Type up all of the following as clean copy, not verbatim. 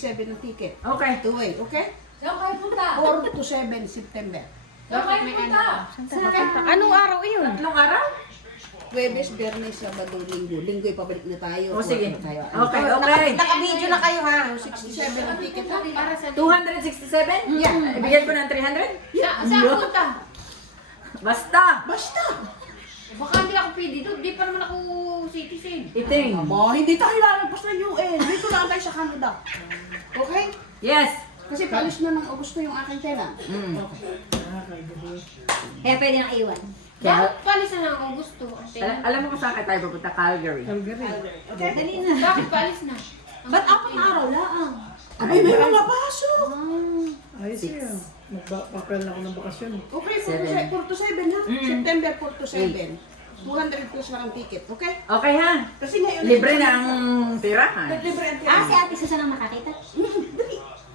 7 ang ticket. Okay. Two-way, okay? Saan kayo punta? 4 to 7 September. Saan kayo punta? Anong araw iyon? Tatlong araw? Huwebes, Biyernes, Sabado, Linggo. Linggo ipabalik na tayo. O sige. Tayo. Okay, okay. Naka-video na kayo ha. 67 ang ticket ha? Para sa 267? Yeah. Ibigyan ko ng 300? Saan punta? Basta! Basta! Baka hindi ako pwede doon. Di pa naman ako citizen. Iting. Aba, hindi tayo lalagpas ng UN. Dito lang tayo sa Canada. Okay? Yes. Kasi palis na ng Augusto yung aking tenant. Kaya pwede nang iwan. Bakit palis na ang gusto? Alam mo kung saan tayo pupunta? Calgary. Okay? Dali na. Bakit palis na? Ba't apat na araw lang? Abay, may mga pasok! Ayos yun. Magpapapel na ako ng bakasyon. Okay, 4 7. to 7 ha? September 4 to 7. 200 plus lang ang ticket, okay? Okay ha? Kasi ngayon... Libre na ang tirahan. Libre ang Ah, si ticket. Ate Susan ang makakita?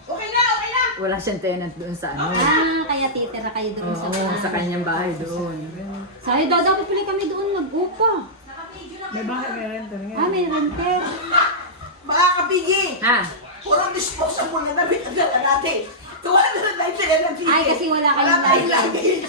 Okay na, okay na! Wala siyang tenant doon sa ano. Ah, kaya titira kayo doon sa Oo, sa kanyang bahay doon. Sabi daw, dapat pala kami doon mag-upa. May bahay, may renta na Ah, may renter. Mga kapigi! Ha? Puro disposable na damit ang dala natin. 290 ang ticket. Ay, kasi wala kayong Wala tayong luggage.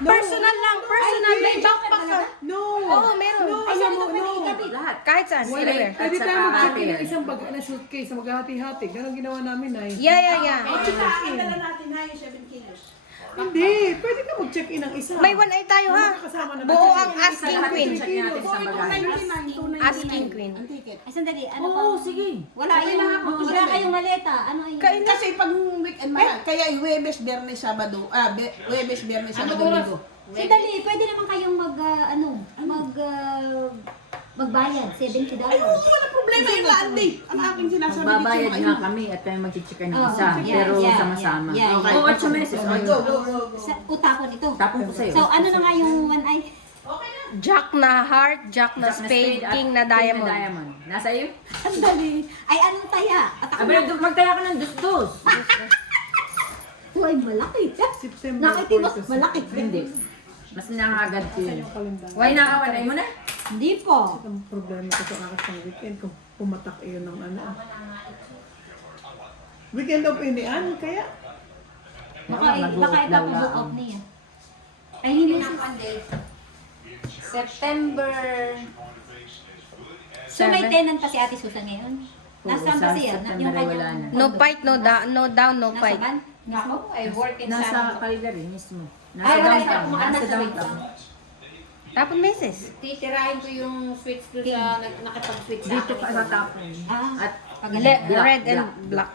Personal lang, personal. May backpack ka. No! Oo, meron. Ay, sabi ko pwede ikabi. Lahat. Kahit saan, Pwede, anywhere. pwede At tayo saka mag-check in pillar. ng isang bag na suitcase na maghahati-hati. Ganon ginawa namin ay. Yeah. O, tsaka ang dala natin na yung 7 kilos. Hindi, pwede ka mag-check in ng isa. May one eye tayo ha. Kasama na Buo natin. ang Asking Lahat Queen. i-check natin sa bagay. 299, 299. Asking Queen. Ang ticket. Ay, sandali. Ano pa? Oo, sige. Wala wala kayong maleta. Ano yun? Kasi pag weekend mahal, kaya Huwebes, Biyernes, Sabado, Huwebes, Biyernes, Sabado, Linggo. Sandali, pwede naman kayong magbayad. $70. Ay, wala problema yung laandi. Ang aking sinasabi Magbabayad dito, nga kami at kami mag-check ng Oo, isa. yeah, Pero yeah, sama-sama. yeah, yeah, Okay. yeah. Oo, 8 meses. Go, go, go, go. Sa utapon ito. Tapon ko sa'yo. So, ano na nga yung one eye? Jack na heart, Jack na spade, at king na diamond. Nasa iyo? Sandali. Ay, anong taya? At ako Abay, magtaya ka ng dus-dus. ay malaki. September Nakiti mas 4 to malaki. Hindi. Mas nakagad ko yun. Yung kalendar. Why nakawanay mo na? Hindi po. Ang problema ko sa akas ng weekend kung pumatak iyon ng ano. Weekend of Indian, kaya Baka Mag-uot daw ipapabook lang. off niya. Ay, hindi Ng date. September. So, may tenant pa si Ate Susan ngayon? Nasaan sa pa siya? September ay wala na. No fight, no down, no Nasa fight. ban? Ako, I work in Nasa San. Calgary mismo. Nasa Ay, wala downtown. siya. Nasa Nasa downtown. Tapon meses. Titirahin ko yung switch doon sa nakipag-switch sa Dito akin. pa sa tapon. Ah, At pagaling. Black, Red and black. black.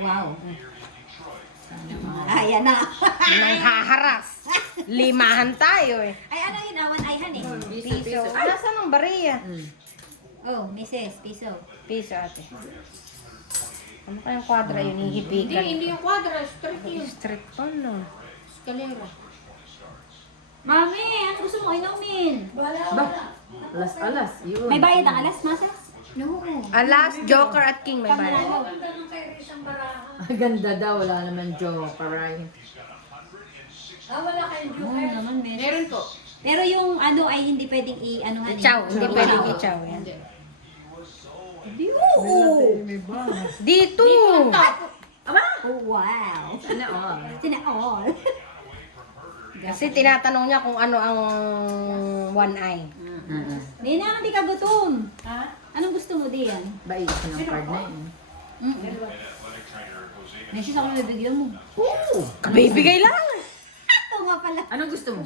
Wow. Ayan na. Nang haharas. Limahan tayo eh. Ay, ano yun? Awan ayhan eh. Piso. Ah, nasaan ang bariya? Oh, Mrs. Piso. Piso ate. Ano kayang kwadra yun? Hindi, Hihipikan. hindi yung quadra. Street yun. Strict pa no. Escalera. Mami, ano gusto mo inumin? Ba? Alas. Yun. May bayad ang alas, Masa? No. Alas, Joker at King may bayad. Pamanalo. Ganda daw. Wala naman joker ay. Wala kayong Oo naman, meron. Meron po. Pero yung ano ay hindi pwedeng i-anuhan eh. Chow, hindi pwedeng i-chow yan. may bahay. Dito! Oh, wow. Ano all? Sina all. Kasi tinatanong niya kung ano ang one eye. Nina, hindi ka gutom. Ha? Anong gusto mo diyan? Ba, isa ng card na yun. Nesis ako nabibigyan mo. Kabibigay lang! Ito nga pala. Anong gusto mo?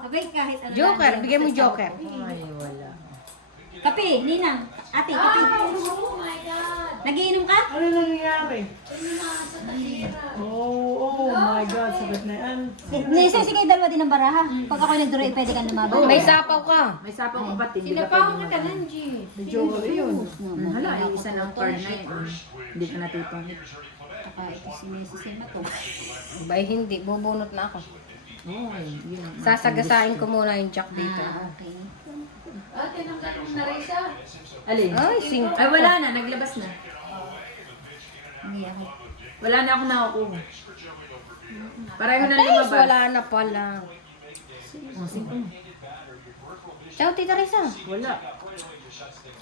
Abay, kahit ano. Joker, lang, bigyan mo basta Joker. Ay, wala. Kape, Ninang. Ate, kape. Oh my God! Nagiinom ka? Ano nangyayari? Oh my God, sabat na yan. Nesis, sige, dalawa din ang baraha. Pag ako nagduroy, pwede kang lumaban. May sapaw ka. May sapang kapatid. Hindi ka Sinapaw pwede kita mag- Nanji. Medyo wala yun. Hala, ay isa ng card na yun. Hindi ka natutungit. Saka ito si Nesis ay mato. Bay, hindi. Bubunot na ako. Oo, yun ang... Sasagasain ko muna yung Jack dito. Ah, okay. Tinanggal mo na rin siya. Alin? Ay, sing. Ay, wala na. Naglabas na. Hindi ako. Wala na akong nakukuha. Pareho na Guys, lumabas. wala na pala. Oh, sino? Ciao, Tita Risa. Wala.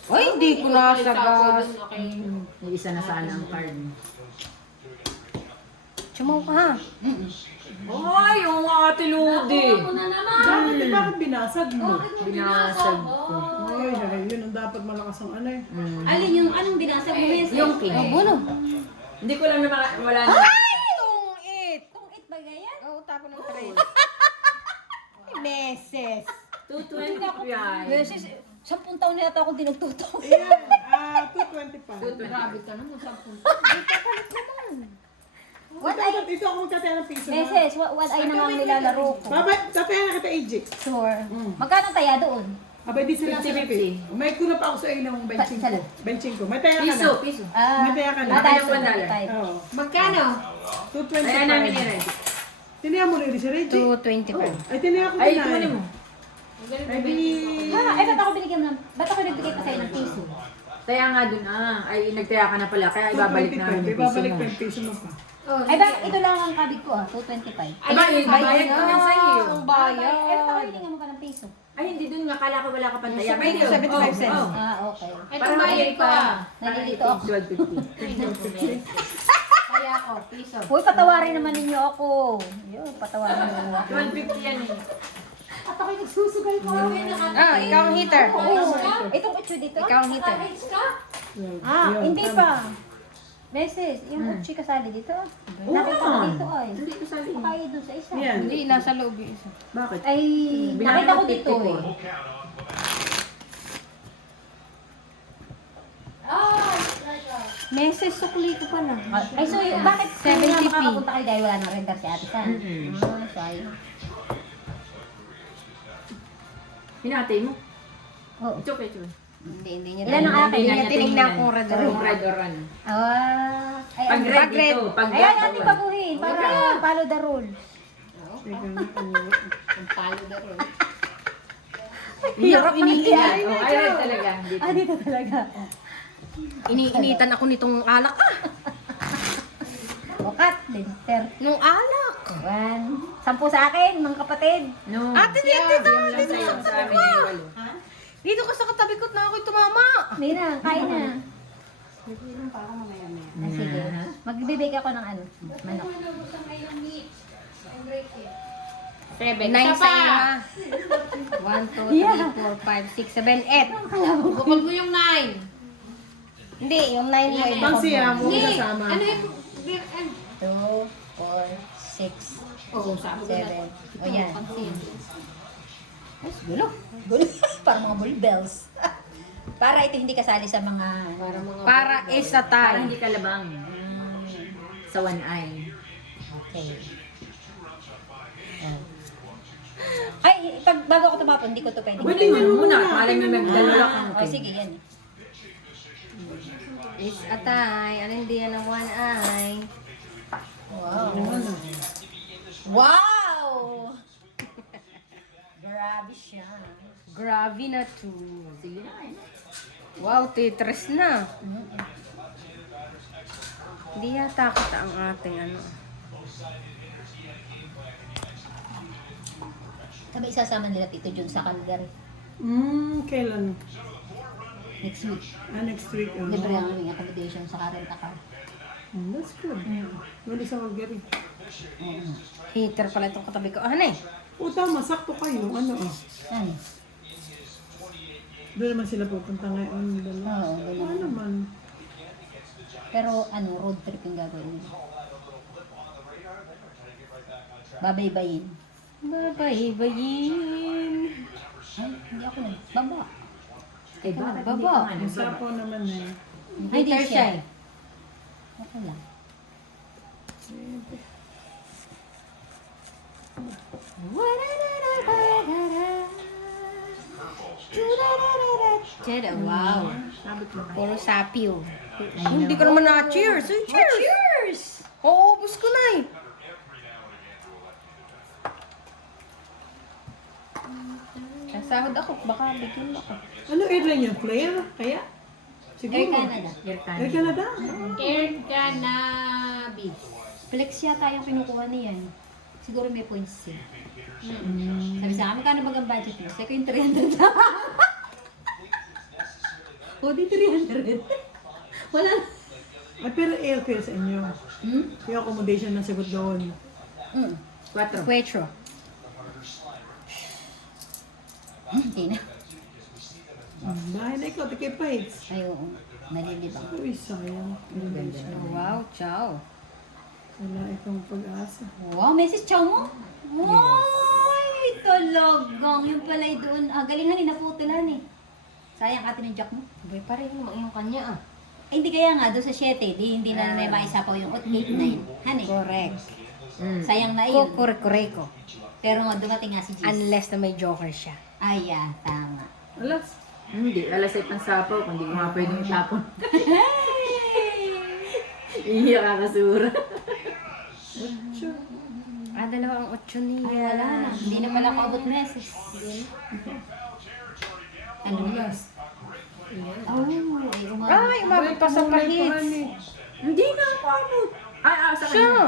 Ay, hindi ko nasagas. May isa na sana ang card. Chumaw ka ha. Ay, yung mga ate Ludi. Bakit binasag mo? Binasag ko. Ay, yun ang dapat malakas ang ano eh. Alin yung, anong binasag mo yes? Yung king. Buno. Hindi ko lang wala na. Ay, tungit. Tungit ba ganyan? Oo, tapo ng tray. Meses. 220 yan. Beses, 10 taon na yata ako dinagtutong. Ayan, 225. Grabe ka naman sa punta. Ito ako magtataya ng piso na. Beses, one eye na nga ang nilalaro ko. Tataya na kita, AJ. Sure. Magkano taya doon? Abay, di sila sa 50-50. May kuna pa ako sa ilang benching ko. Benching ko. May taya ka Piso, na. piso. May taya ka na. tayo Ilang $1? Oo. Magkano? Kaya namin 225. i-ready. Tinaya mo rin si Reggie. 225. Ay, tinaya ko Ay, tinaya. kunin mo. Ay, di... Ha, ba't ako binigyan mo ng, ba't ako nagbigay pa sa'yo ng piso? Kaya nga dun, ay nagtaya ka na pala. Kaya ibabalik namin yung piso Ibabalik mo. pa yung piso mo pa. Oh, Ay, bakit ito lang ang kabig ko 225. Ay, bayad ko na sa iyo. Ay, ba't ako binigyan mo pa ng piso? Ay, hindi dun nga. Kala ko wala ka pang taya. 75 cents. Okay. Ito bayad ko ah. Nalilito ako. 12.50. Kaya ako, piso. Uy, patawarin naman ninyo ako. Yun, patawarin naman ako. 12.50 yan eh. At ako'y nagsusugal ko. Ah, ikaw ang hitter. Itong utso dito? Ikaw ang hitter. Hindi pa. Beses, yung utsi kasali dito. Nakita ko dito ay. Hindi ko sabi. Kaya doon sa isa. Yan. Hindi, nasa loob yung isa. Bakit? Ay, nakita ko dito eh. Meses, sukli ko pala. Ay, so yung bakit 70p. hindi na makakapunta kayo dahil wala nang render si Ate San? Sayang. Hinatay mo? Oo. It's okay, it's okay. Hindi niya. Ilan ang akin? Hindi Hindi na niya niya tinignan tinignan. kung red or Kung red. red or ano. Ay, Pag ano? red red. dito, pag Ay, ating baguhin. Para follow the rule. Ang palo na rin. Hirap iniiyan. Oh, ay red talaga. Dito. Ah, dito talaga. Iniinitan ako nitong alak. Bukat, linter. Nung alak. 1. 10 sa akin, mga kapatid. No. Ate, dito Yung lang sa'yo. Sa amin ay 8. Dito ka sa katabi ko't na ako'y tumama. Hindi na, kain na. Ah, sige. Magbibake ako ng ano, manok. 9 sa'yo ha. 1, 2, 3, 4, 5, 6, 7, 8. Bukod mo yung 9. Hindi, yung 9 mo. Pang siya mo kasama. Ano yung... 2, 4, 6, Oo, sabi ko 7. na. O yan. Ay, gulo. Gulo. Para mga bull bells. Para ito hindi kasali sa mga... Para isa Para tayo. hindi ka labang. Sa one eye. Okay. Ay, pag bago ako tumapon, hindi ko to pwede. Abay, tingnan mo Muna, muna. malay mo magdalala kang O, sige, yan. Is atay. Ano hindi yan ng one eye? Wow. Wow! Grabe siya. Grabe na to. Sige na. Wow, Tetris na. Hindi yata kita ang ating ano. Sabi isasama nila Tito Jun sa Calgary. Kailan? Next week. Next week. Libre ang aming accommodation sa Karenta Car. That's good. Wala sa Calgary. Hater pala itong katabi ko. Ah, hanay. O tama, sakto kayo. Ano Ano? Doon naman sila pupunta ngayon. Oo, Ano naman? Pero ano, road trip yung gagawin nila. Babaybayin. Babaybayin. Ay, hindi ako baba. Eh, bakit Baba. hindi ka nga Yung sapo naman eh. Ay, di Hater siya. siya eh. Okay lang. Wow. Puro sapyo. Hindi ko naman na-cheers. Ay, cheers! Cheers! Oo, ubus ko na eh. Sasahod ako, baka bigyan mo ako. Ano airline yun? Claire? Kaya? Siguro. Air Canada. Air Canada. Air Canada? Air Cannabis. Flex yata yung kinukuha niyan. Siguro may points siya. Sabi sa akin, magkano ba ang budget mo? Sabi ko yung 300. O, di 300. Wala na. Ay, pero airfare sa inyo. Yung accommodation na sagot doon. 4. Quetro. Hindi na. Bahay na ikaw, tikipates. Ay, oo. Nalilibang. Uy, sayang. Wow, ciao. Wala ikang pag-asa. Wow, message chow mo? Wow! Ay, talagang. Yung pala'y doon. Galingan ni naputulan eh. Sayang ate ng jack mo. Boy, pareho naman yung kanya ah. Ay, hindi kaya nga, doon sa 7, hindi na may maisapaw yung 8, 9. Hani? Correct. Sayang na yun. Kukureko. Pero nga, dumating nga si Jis. Unless na may joker siya. Ay, tama. Alas. Hindi, alas ay pansapaw, kundi ko nga pwedeng tapon. Iya kakasura. Dalawa ang 8 niya. Ay, wala na. Hindi na pala ako abot meses. Ano? Last. Oh, ay, umabot. Ay, umabot pa sa pahits. Hindi na ako abot. Ay, sa kanya. Siya.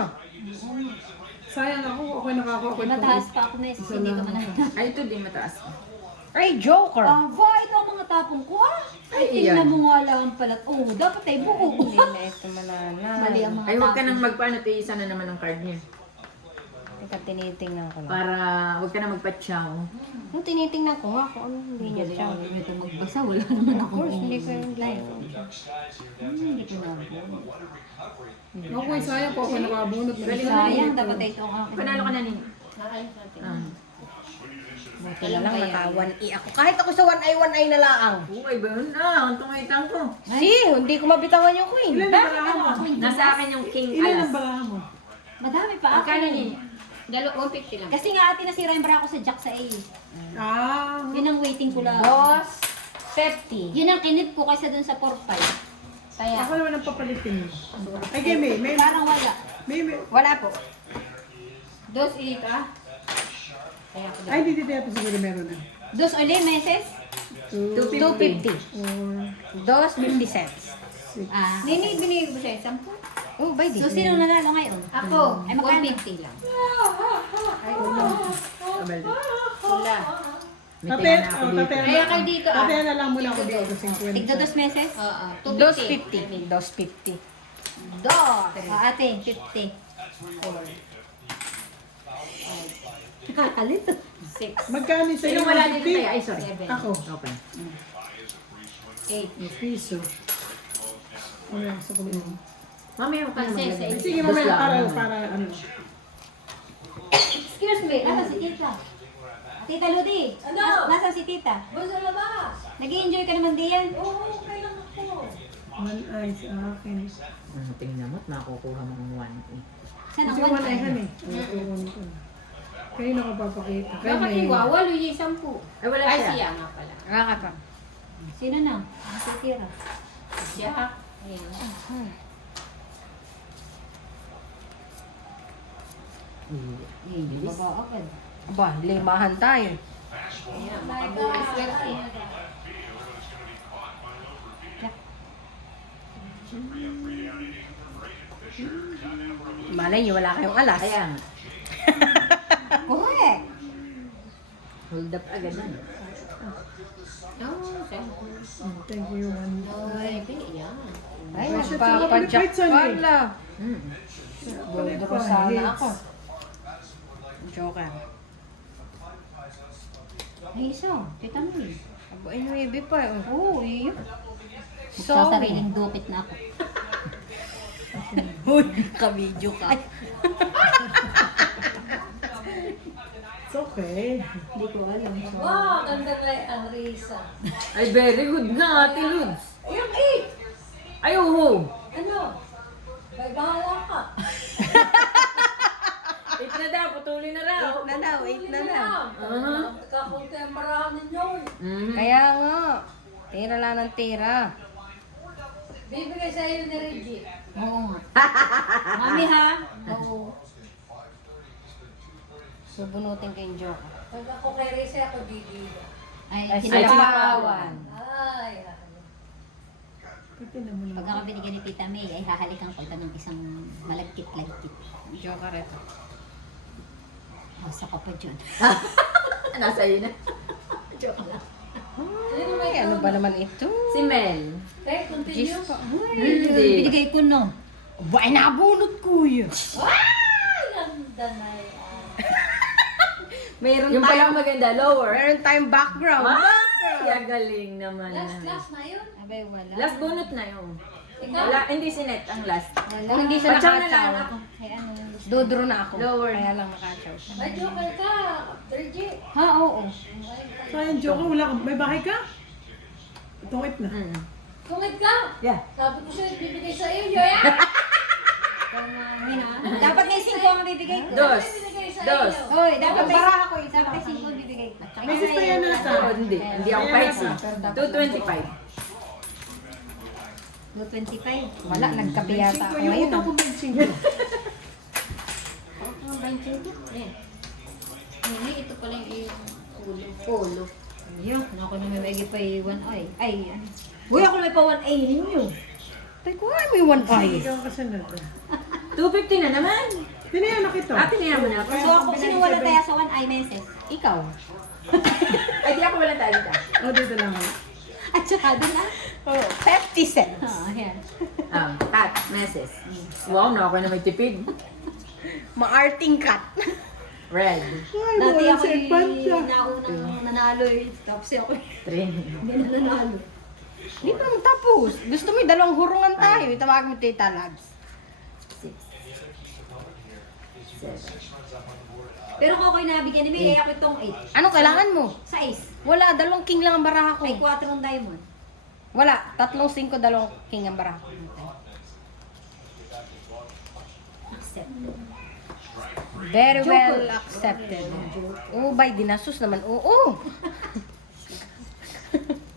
Sayang ako, okay nakakuha ko. Mataas pa ako meses, hindi ko malalaman. Ay, ito din mataas. Ay, joker. Ito ang mga tapong ko Ay, Ay, iyan. tingnan mo nga lang pala. Dapat ay buo. Hindi na ito mananay. Mali ang mga Ay, huwag ka tapong. nang magpaano, isa na naman ang card niya. Teka, tinitingnan ko lang. Para huwag ka na magpatsaw. Yung tinitingnan ko nga kung ano hindi niya siya. Hindi ko magbasa, wala naman Of ako. course, hindi ko yung live. Hindi ko na. Okay, sayang po ako nakabunot. Sayang, dapat ay ito ang akin. Panalo ka na nin. Buti na lang naka 1A ako. Kahit ako sa 1A, 1A na laang. Okay ba yun? Ang tungaytang ko. Hindi ko mabitawan yung queen. Ilan ang balahan mo? Nasa akin yung king Ilan alas. ang balahan mo? Madami pa ako. Magkano niya? 150 lang. Kasi nga ate nasira yung bra ko sa jack sa A. Ah. Yun ang waiting ko lang. Boss, 50. Yun ang kinit ko kaysa dun sa 4-5. Kaya, Ako naman ang papalitin mo. Ay, kay May. parang wala. May. Wala po. Dos ika. Ay, hindi dito siguro meron na. Dos ulit meses? 250. Dos 50 cents. Nini, binigay ko sa'yo, 10. Oh, by the So, sino nanalo ngayon? Ako, Ay, magkano? 150 lang. Abel. Wala. May Tate, tinga na ako dito. tate Kaya kayo dito tate na lang muna ako dito. 50. Tigdo 2 meses? Oo. Dos 250. 50. Dos 50. Dos! Ate, 50. Nakakalit. 6. Magkano sa'yo? Sino wala dito 150? tayo? Ay, sorry. 7. Ako. Okay. 8. May piso. Okay, sa kulit. Mamaya ka na Kasi, maglagay. Sige, Dos mamaya lang. para ano. Excuse me, nasa si tita? Tita Ludi, nasa si tita? Basta labas. Nag-i-enjoy ka naman diyan? Oo, okay lang ako. One eye sa akin. Tingnan mo at makukuha mo ng 1. Saan ang Kasi one one eye time? han eh. Ewan ko. Kayo na kapapakita. Kay Bakit May. iwa? Walo yung 10. Ay, wala Ay, siya. siya nga pala. Nakaka. Sino na? Nasitira. Siya. Ayan. Baba agad. Aba, limahan tayo. Ayan, makabuhay swerte. Malay niyo, wala kayong alas. Ayan. Correct! Hold up agad yan. Oo, siya. Thank you, one. Pwede, yan. Ay, Siya, nagpapadyak siya, pala. Hmm. Dodoro sana ako. Joker. Ay, isa. Kita mo eh. Aba, inuibi pa. Oo, iyo. So, Magsasariling dupit na ako. Uy, ka-video ka. It's okay. Hindi ko alam. Wow, ganda lang ang Risa. Ay, very good na, Ate Lods. Ayun, 8. Ay, uho. Ano? May bahala ka. 8 na daw, patuloy na raw. 8 na daw, 8 na daw. Kakunti ang marahan ninyo. Kaya nga, tira lang ng tira. Bibigay sa iyo ni Reggie. Oo nga. Mami ha? Oo. Subunutin kayong Joker. Pag ako kay Risa, ako bibigay. Ay, Ay, sinapawan. Ay, Pati naman. Pag ako binigyan ni Tita May, ay hahalikan ko ng isang malagkit-lagkit. Joker ito. Masa ka pa dyan. Nasa iyo na. Joke lang. sino may Ay, ano ba naman ito? Si Mel. Okay, continue. Jeez pa. Hindi. Binigay ko no. Ba, nabunot ko yun. Ganda na yan. Mayroon Yung tayong, palang maganda, lower. meron tayong background. Ay, galing naman. Last na yun. Abay, wala. Last bunot na yun. Ikaw? Wala, hindi si Net ang last. Kung hindi siya Patsang na lang nakachaw, ako. Ay, ano yung gusto? dodro na ako. Lower. Kaya lang nakachaw siya. May joker ka. 3G. Ha, oo. Sayang, joke, wala ka. May bahay ka? Tungit na. Mm. Tungit ka. Yeah. Sabi ko sa'yo, bibigay sa iyo, Yoya. Dapat may 5 ang bibigay ko. Dos. Bibigay sa Dos. iyo. Hoy, dapat may Baraha ko, isa dapat may lang. 5 ang bibigay ko. May sister yan nasa. Oo, hindi ako kahit si. 225. 225. Wala, nagkape yata ako Yung ngayon. utang ko 25. Nini, ito pala yung iyong ulo. Polo. Ayun, ako na may maigi pa 1 eye. Ay, yan. Uy, ako na may pa 1 eye ninyo. Teko, ay, may one eye. Ikaw kasi na. 250 na naman. Tinayan na kita. Ate niya mo na ako. So, ako sino wala tayo sa 1 eye meses? Ikaw. Ay, di ako wala talita. O, dito lang. At saka doon na. Oh, 50 cents. Ayan. Tat, meses. Wow, na ako na may tipid. Maarting cut. Red. Ay, Dati wala ako si Panta. naunang nanalo eh. Tapos ako 3. hindi na nanalo. Di pa naman tapos. Gusto mo, dalawang hurungan tayo. Itawag mo Tita Lags. 6. 7. Pero kung ako'y nabigyan ni May, ako itong 8. Ano kailangan mo? 6. Wala, dalawang king lang ang baraha ko. May 4 ang diamond. Wala, 3, 5, dalawang king ang baraha ko. Accept. Very well accepted. Oo, by dinasus naman. Oo.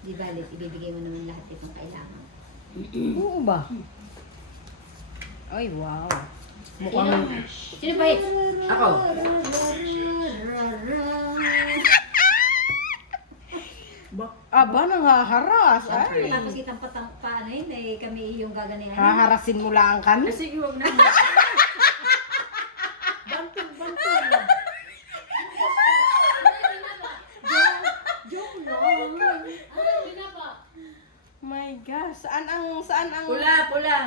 Di balik, ibibigay mo naman lahat itong kailangan. Oo ba? Ay, wow. Mukhang... Sino ba ito? Ako. Aba, nanghaharas. Ay. Tapos kitang paano yun, eh, kami yung gaganihan. Haharasin mo lang kami. Sige, huwag na. My gosh, saan ang... Pula, pula.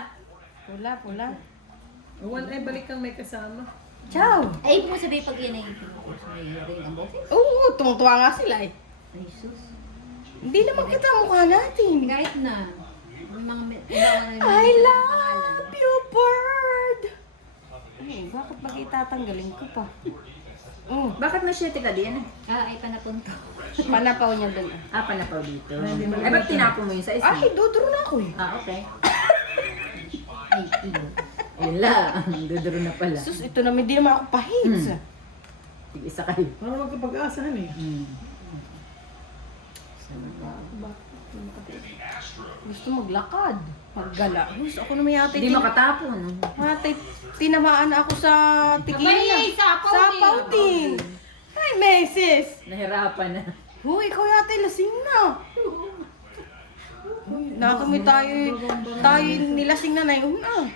Pula, pula. One ay balik kang may kasama. Ciao. Ay, po sabihin pag yan ay pinupuso na yung ring ang boses. Oo, tungtuwa nga sila eh. Ay, sus. Hindi naman kita mukha natin. Kahit na. May mga I love you, bird! Ay, bakit ba itatanggalin ko pa? Bakit na siya tika din? ay panapon ko. Panapaw niya doon. Panapaw dito. Ay, ba't tinapon mo yun sa isa? Ay, duduro na ako eh. Okay. Ay, iyo. Wala. Duduro na pala. Sus, ito naman, hindi naman ako pahits. Sige, isa kayo. Para magkapag-asahan eh. Gusto maglakad. Maggala. Gusto ako naman yata. Hindi makatapon. Ate, tinamaan ako sa tigil niya. Abay, sapaw Sa din. pautin. Ay, meses. Nahirapan na. Huy, ikaw yata lasing na. Nakakami tayo nilasing na yun na.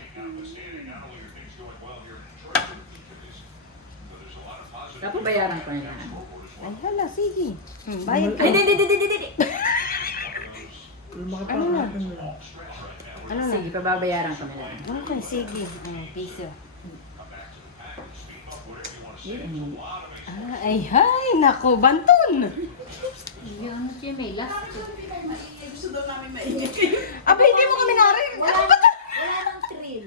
Tapos bayaran ko na. Ay, hala, sige. Bayad ka. Ay, hindi. Ano na? Ano na? Sige, pababayaran ko na lang. Okay, sige. Piso. Ay, hay, nako, banton. Yung siya may last. Gusto daw namin maingay. Aba, hindi mo kami narinig. Ano ba ito? Wala nang thrill.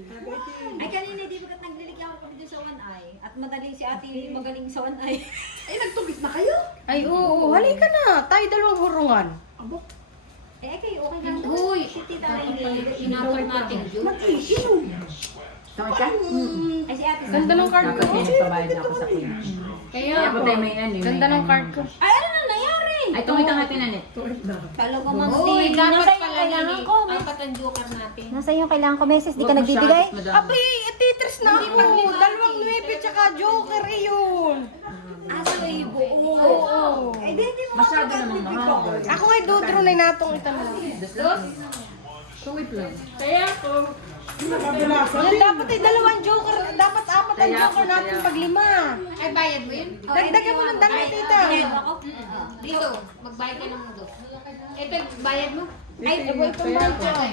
Ay, kanina di ba naglilig ako kami dun sa 1 eye? At madaling si ate magaling sa 1 eye. Ay, nagtubig na kayo? Ay, oo, halika na. Tayo dalawang hurungan. Eh, kayo okay lang doon. Uy, Si tita dapat pala Rainy. inapot natin yun. Tawag ka? Ay, si ate. Ganda ng card Dapat ko. yan, pabayad na ako sa queen. Kaya, Kaya po tayo may ano. Ganda ng card ko. Ay, ano na nangyari? Ay, tungitang natin na net. Tuwid na. Talaga man. Uy, dapat Nasa pala kailangan nini. ko. Apat ang joker natin. Nasa yung kailangan ko, meses. Di ka Huwag nagbibigay? masyadong madami. Abay, Tetris na ako. Dalawang 9 tsaka Joker iyon. Aso ay buo. Oo. Eh, di mo Masyado namang mahal. Ako ngay dudro na natong itanong. Dos? Sungit lang. Kaya ko. Nakabulasan. Yan, dapat ay dalawang joker. Dapat apat ang joker natin pag lima. Ay, bayad mo yun? Dagdagan mo ng dalawa, tita. Dito, magbayad ka ng mundo. Ito, bayad mo? Ay,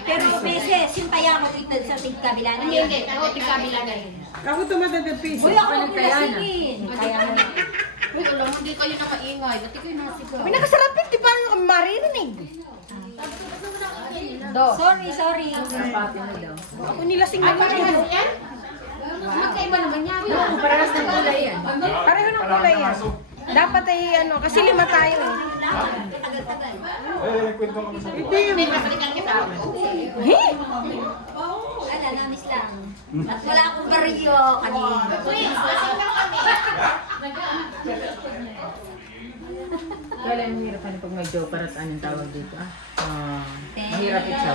pero meses, yung taya ko dito sa tigkabila na Hindi, yun. hindi. Ako, tigkabila na yun. Ako tumatagad piso. Uy, ako magpilasingin. Kaya mo na. Uy, alam mo, hindi kayo na maingay. Dati kayo nasigaw. May nakasarapit, di paano kami maririnig? Sorry. Pati na daw. Ako nilasing Ay, naman parehas yun. yan? Magkaiba naman yan. Parehas ng kulay yan. Pareho ng kulay yan. Dapat ay ano, kasi lima tayo eh. May masalikan kita. Ala, namis lang. At wala akong baryo kanina. Uy, lasing lang kami. Kaya ang hirap pag may joker at anong tawag dito. Mahirap ito.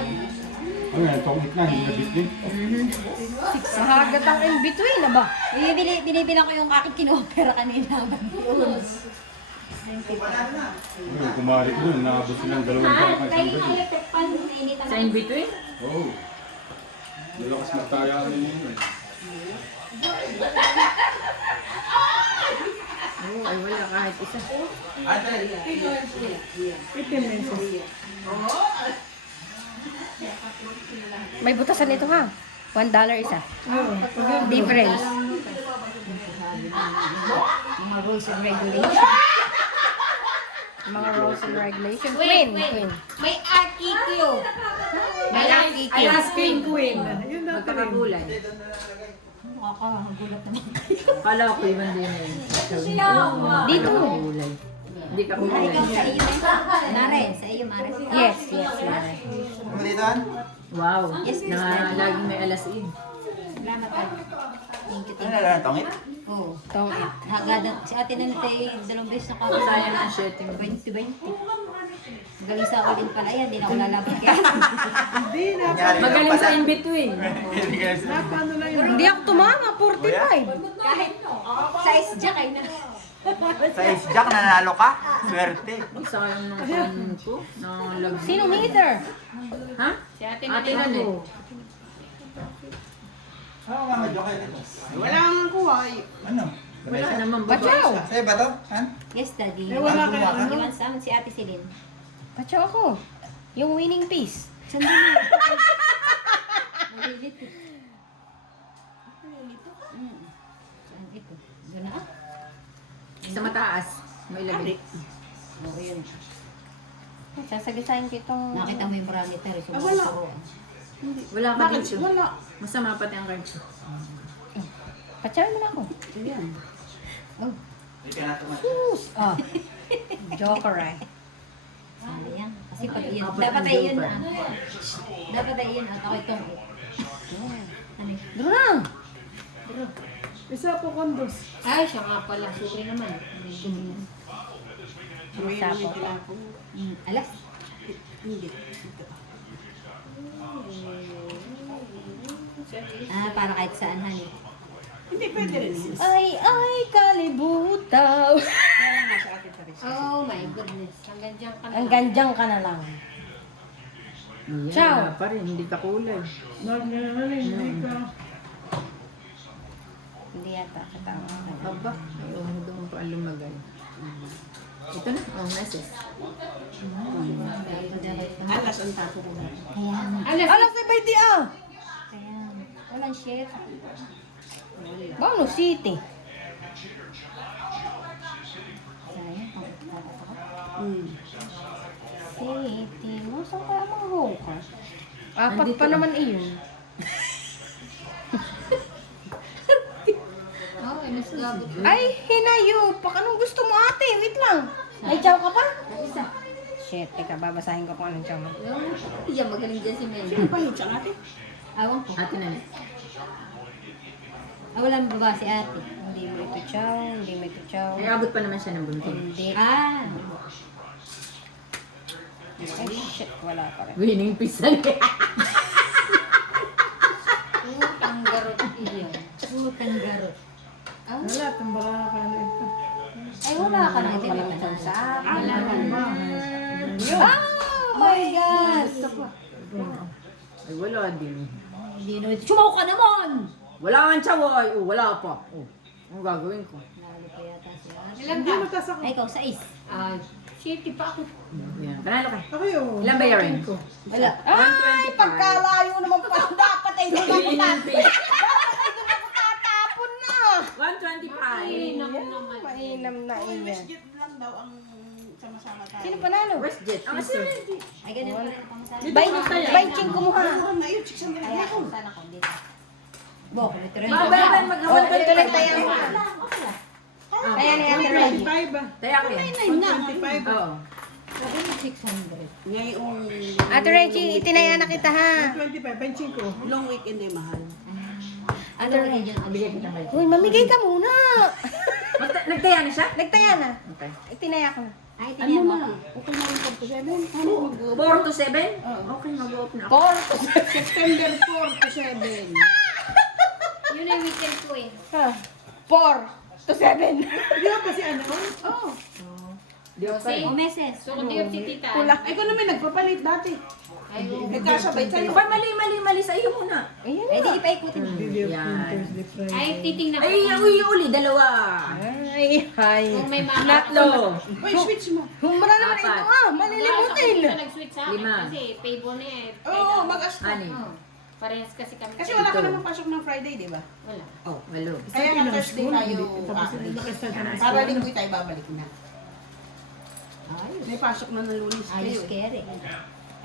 Ano yan, tongit na, hindi na bitbit. Mahagat ang in between na ba? Binibilang ko yung aking kinopera kanina. Ayun, kumari ko dun, naabot silang dalawang Ha? baka Kaya isang gabi. electric fan, mainit ang Sa in-between? Oo. Malakas magtaya rin yun eh. Oo, ay wala kahit isa. 15 pesos. May butasan ito ha. $1 isa. Oo. Difference. mga rules and regulations. Mga rules and regulations. Wait. Queen. May RTQ. May lucky Ay, king queen. Yun daw pala. Magkakakulay. Nakakagulat naman. Kala ko iban din na yun. Dito. Kulay. Hindi ka Ay, kulay. ikaw sa iyo, Mare. Sa iyo, Mare. Yes, Mare. Wow. Yes, Na Daddy. laging may alasin. Salamat tayo. Thank you, Ano thank you. na, tongit? Oo. Tong it. Hagada. Si ate na tayo dalawang beses na kami. Sayang ang shirting. 20-20. Galing sa ulit pala yan, hindi na ako lalapit kaya. Hindi na. Nangyari lang Magaling pala. sa in-between. Paano lang yun? Hindi ako tumama, 45. Kahit size jack ay na. Sa Ace Jack, nanalo ka? Swerte. Sayang ng kanin ko. Ng lag. Sinong hater? Ha? Si ate Ate na din. Ano nga medyo kayo dito? Wala nang kuha. Ano? Wala naman Pachaw. babae. Sa'yo ba to? Han? Yes, daddy. Eh, wala kayo. Ano? Iwan sa amin si ate Celine. Pachaw ako. Yung winning piece. Sandali. Malilit eh. Saan ito? Doon na. Sa mataas. May labi. Oo, yun. Sasagisahin ko itong... Nakita mo yung parameter. So, wala. Wala ka Bakit? dito. Wala. Masama pati ang card ko. Pachaw mo na ako. Ayan. Hindi ka na tumat. Oh. Joker eh. Sali yan. Kasi pag yun. Apat Dapat ang ay yun. joker. Dapat ay yun. At ako itong. Ano yun? Doon na. Isa po kondos. Ay, siya nga pala. Sorry naman. Isa po. Alas. Hindi. Para kahit saan, honey. Hindi pwede rin. sis. Ay, kalibutaw. Kaya nga sa akin pa rin. Oh my goodness. Hanggang dyan ka na. Ang ganjang ka na lang. Yan, Ciao. wala pa rin. Hindi ka kulay. Hindi ka. Hindi yata katawa. Aba, ayun, doon pa ang lumagay. Ito na, oh, message. Alas ang tapo ko na. Ayan. Alas na ba iti ah? Ayan. Walang shit. Bano City. Sayang. City. Mo, saan kaya mga hoka? Apat Nandito pa lang. naman iyon. Oh, inas gabot. Ay, hinayupak. Anong gusto mo ate? Wait lang. May chow ka pa? Isa. Shit, teka, babasahin ko kung anong chow mo. Yan, magaling dyan si Mel. Sino pa hit sa atin? Awan ko. Ate na Walang baba si ate. Hindi mo ito chow, hindi mo ito chow. Ay, abot pa naman siya ng buntot. Hindi. Ah. Ay, shit, wala pa rin. Winning piece na niya. Ang garot iyan. Utang garot. Wala, tambara ka na ito. Ay, wala ka na Walang chow sa akin. Wala. Yun. Oh my God! Hindi naman. Sumaw ka naman! Wala kang tsaway. Oh, wala pa. Oh, ano gagawin ko? Lalo pa yata siya. Ilan Hindi ka? matas ako. Ay, ikaw, 6. Ah, shitty pa ako. Yan. Panalo ka. Ako yun. Ilan ba yun? ko. Wala. Ay, 125. pagkalayo naman pala. Dapat ay doon ako tatapon na. 125. naman. Mainam na iyan. WestJet lang daw ang sama-sama tayo. Sino panalo? WestJet. Ah, sir. Ay, ganyan pa rin ang pamasahe. Bayching kumuha. Ngayon, 600 Kaya na ako. ako, sana ko dito. Bo, may tuloy Mag-125. Oh, ito lang tayo mo. Ah, Ayan na yung ready. 25 ba? Taya ko yan. 125. Oo. Sabi niya 600. Ngayong Ate Reggie, itinaya na kita ha. 125. Pension ko. long weekend ay mahal. Ano rin dyan? Bigay kita ba? Uy, mamigay ka muna. Nagtaya na siya? Nagtaya na. Okay. Itinaya ko na. Ay, Ano tingnan mo. na? Okay na rin 4 to 7. Ano? 4 to 7? Okay, mag-open na ako. September 4 to 7. Yun yung weekend ko eh. 4 to 7. Di ba pa si ano? Oh. Di ba pa Kasi, O, meses. so kung di yung si tita. Ay, ko naman nagpapalit dati. Ay, oo. Nagkasabay kayo. Ba, mali sa iyo muna. Ayan Ay, na. di ipaikutin mo. Video Yan. Thursday, Friday. Ay, titingnan ko. Ay, uli, dalawa. Ay. Kung may mga... Tatlo. Uy, switch mo. Humara naman Apat. ito ah. Malilimutin. Siya nag-switch sa akin 5. kasi favor niya eh. Oo, mag-ask ka. Ani. Parehas kasi kami. Kasi wala ka namang pasok ng Friday, di ba? Wala. Oh, walo. Kaya nga Thursday tayo Tapos aalis. nakastart na ng Para school. linggo tayo babalik na. May pasok na ng Lunes Ayos, kayo. kere.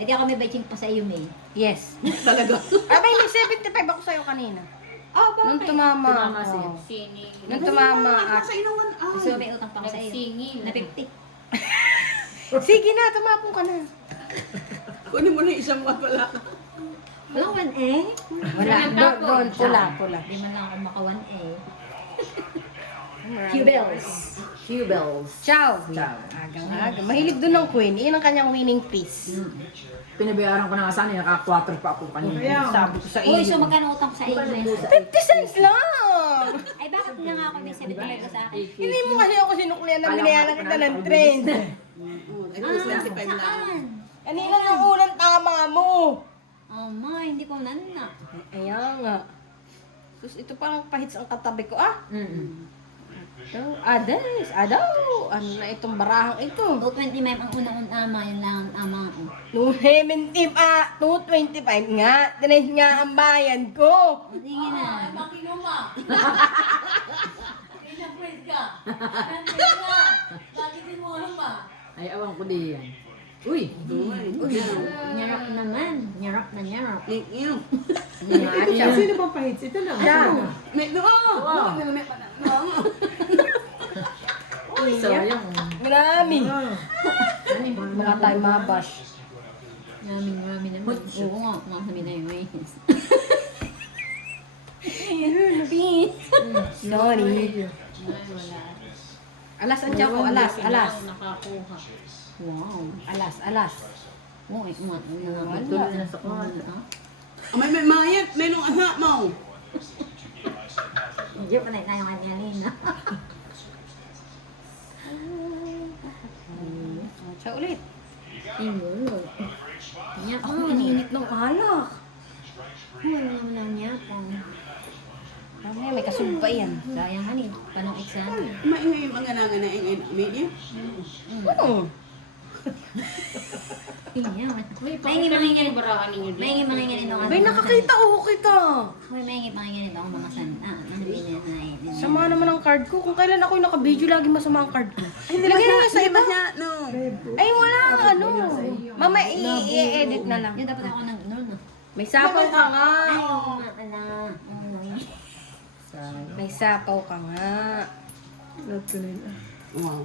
Ay, di ako may batching pa sa iyo, May. Yes. Talaga. Abay, may 75 ako sa'yo kanina. Oh, Nung tumama. Tumama siya. ako. Singing. Nung tumama at... Nasa inuwan. Gusto mo may utang pa ako sa iyo. Nagsinging. Na 50. Sige na, tumapong ka na. Kunin mo na isang wala. Walang 1 eh. Wala. Doon, pula, pula. Di man lang ako maka 1 eh. Q-bells. Q-bells. Ciao. Ciao. Agang-aga. Mahilig doon ng queen. Iyan ang kanyang winning piece. Pinabayaran ko na nga sana, naka-4 pa ako kanina. Kaya, Sabi ko sa Uy, iyo. so magkano utang ko sa iyo, May? 50 cents lang! Ay, bakit nga nga ako may 75 ka sa akin? Hindi mo kasi ako sinuklian na Kala ko binayaran ako kita ng na- trend. Ito 25 na. Saan? Kanina ng ulan tama mo. Oh, ma, hindi ko nana. Ayan nga. Sus, ito parang pahits ang katabi ko. Ah, ito. Adaw. Ano na itong barahang ito? 220 ma'am ang unang ama, yun lang ang ama ko. 275 225 nga. Tinay nga ang bayan ko. O, sige na. Ay, awang ko diyan. Uy! Nyarap naman. Nyarap na nyarap. Yung. sino bang pahits? Ito na. Siya. Sino na? May Wow. Uy, sayang. Marami. Ah. Mga tayo mabash. Yummy naman. Oo nga, masabi na yun. Sorry. Ay, wala. Alas ang tiyan ko. Alas. Nakakuha. Wow. Alas. Uy, Tulog na sa kwarto. May mayat. May nung anak mo. Hindi pa na tayo kanina. Siya ulit. Niya Ako iniinit ng alak. Wala naman lang niya po. Mamaya may kasumpa yan. Sayang hanin. Panong exam. Maingay yung mga nangangain media. Iya. May Mahingi pangingin yung barahan ninyo dito. Mahingi mangingin ito. May nakakita ko kita. Uy, mahingi mangingin ito ang mga san. Ang binanay. Sama naman ang card ko. Kung kailan ako yung naka-video, lagi masama ang card ko. Ay, nilagay na sa iba. No. Ay, wala. Ano? Mama, i-edit na lang. Yung dapat ako nang ano no. May sapaw ka nga. Ay, oo nga pala. Uy. May sapaw ka nga. Lahat ko na yun. Wow.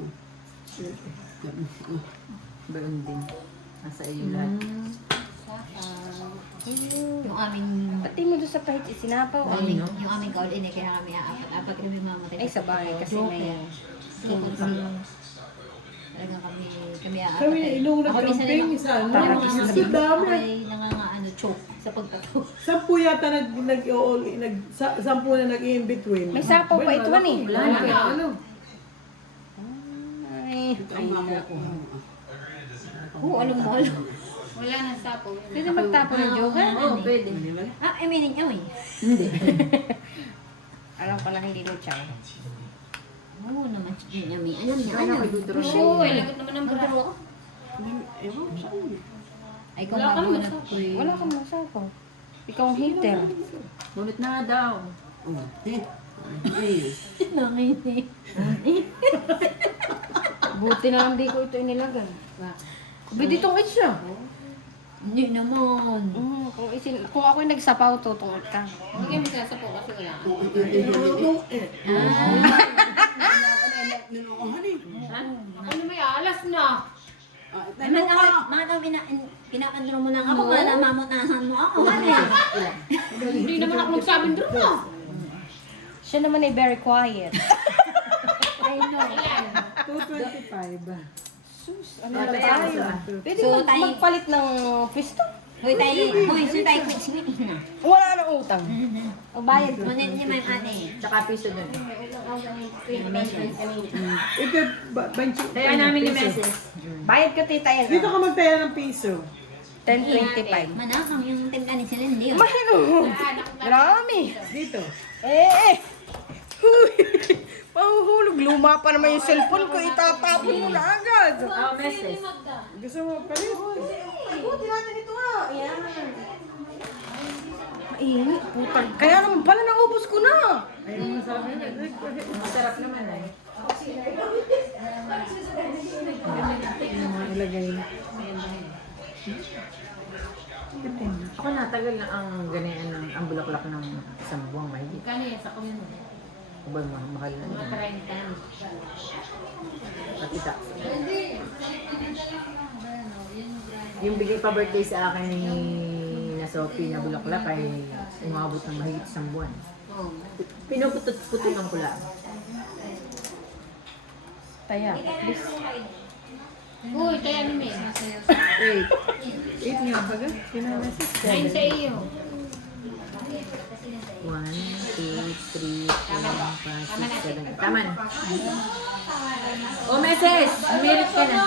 Baon din. Nasa iyo lahat. Yung aming Pati mo doon sa pahit, isinapaw. Ay, no? yung aming kaul ini kaya kami apat kami mamatay. Ay, sa bagay kasi may... Talagang kami apat. Kami, nung nag-campaign, isa, no? Mas dami. Ay, nangangaano choke sa pagtato. 10 yata sampu na nag-in-between. May sapaw pa ito, eh. Wala na. Kaya ano? Ay, Ito ang mamo ko. Oo, alam mo. Wala na sapo. Pwede magtapon ng joker? Oo, pwede. Ah, I mean, amoy. Hindi. Alam ko na hindi mo chow. Oo naman, chicken yummy. Alam niya, Ano alam. kay Dudro? Oo, lagot naman ang bra. Ewan ko saan. Ay, kung Wala ka bago naman na. sapo. Wala kang masapo. Ikaw ang hater. Bunot na daw. Nanginig. Buti na lang di ko ito inilagay. Pwede itong siya. Hindi naman. Kung ako'y nagsapaw, tutungod ka. Hindi kami sasapo kasi wala ka. Ako na may alas na. Ay, mga pinakandro mo lang ako, para mamutahan mo ako. Ano yan? Hindi naman ako nagsabing doon mo. Siya naman ay very quiet. Ayan. 225. Ano na tayo? Pwede So, tayo- magpalit ng pisto? Hoy, so tayo quick na. Wala nang utang. Ang bayad ko. Manit niya may ate. Tsaka piso dun. Ito, banchi. Kaya namin ni Meses. Bayad ko tita yan. Dito ka magtaya ng piso. 10.25. Manakang yung tinda ni Celine Dion. Marami. Dito. Mahuhulog. Luma pa naman yung cellphone ko. Itatapon mo na agad. Oh, Meses. Gusto mo palit? Buti natin ito nga. Ayan. Mainit. Putang. Kaya naman pala naubos ko na. Ayun, masarap yun. Masarap naman eh. Yung mga ilagay na. Ako natagal na ang ganyan ang bulaklak ng isang buwang mahigit. Kani, sa community. Abay, mahal na. Mga 30. Pati tax. Yung bigay pa birthday sa akin ni na Sophie na bulaklak ay umabot ng mahigit isang buwan. Oo. Pinuputot-putulan ko lang. Taya, please. Uy, kaya ni May. 8 nga baga. Pinamasis. 9 sa iyo. 1, 2, 3, 4, 5, 6, 7. Tama na. Oh, Meses! Merit ka na.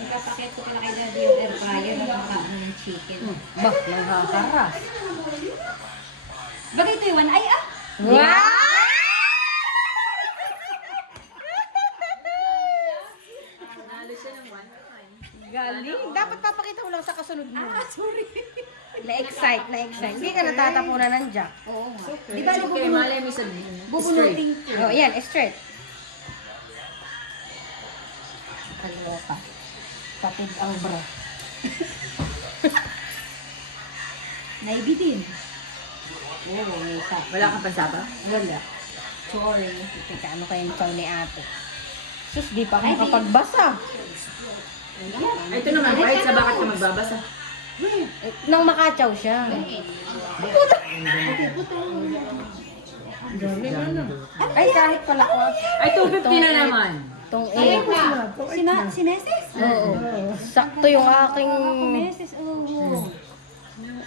Ikapakit ko pala kay Daddy yung air fryer na makaano ng chicken. Bah, nanghaharas. Bagay ito yung ay ah! Wow! Galing. Dapat papakita mo lang sa kasunod mo. Sorry. Na-excite. Hindi ka natatapunan ng jack. Oo nga. Di ba okay, malay mo sa Bubunutin ko. Oh, yan, straight. Kaloka. Patid ang bra. Naibitin. Oo, may isa. Wala kang pansaba? Wala. Sorry. Teka, ano kayong chow ni ate? Sus, di pa ako makapagbasa. Ay, ito naman, kahit sa bakit ka magbabasa. Nang makachaw siya. Ay, kahit pala ko. Ay, 250 na naman. Tong Ayun na. Si Meses? Oo. Sakto yung aking Meses, oo.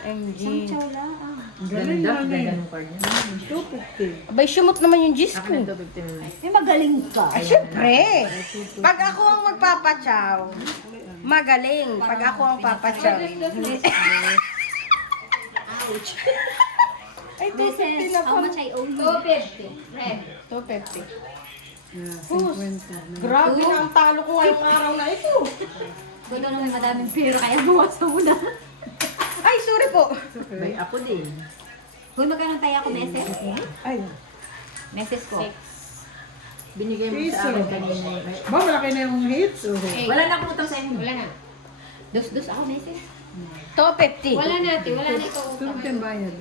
MG. Chow lang. Galing Ganda, galing. ganda ng card niya. 250. Abay, sumot naman yung G's ko. Akin 250 na. Eh, magaling ka. Ay, syempre. Pag ako ang magpapachaw, magaling. Pag ako ang papachaw. Ay, Meses, how much I owe you? 250. Red. 250. Yeah, 50. Grabe na ang talo ko ngayong araw na ito. Gusto naman madaming pera, kaya buwasan mo na. Ay, sorry po. Bay, ako din. Hoy, magkano tayo ako, Meses? Ay, Meses ko. Binigay mo Piso. sa akin kanina. ba malaki na yung hits? Oh. Wala na akong utang sa inyo. Wala na. Dos ako, Meses. 250. Wala na, ate. Wala na ikaw. Tulog kang bayad.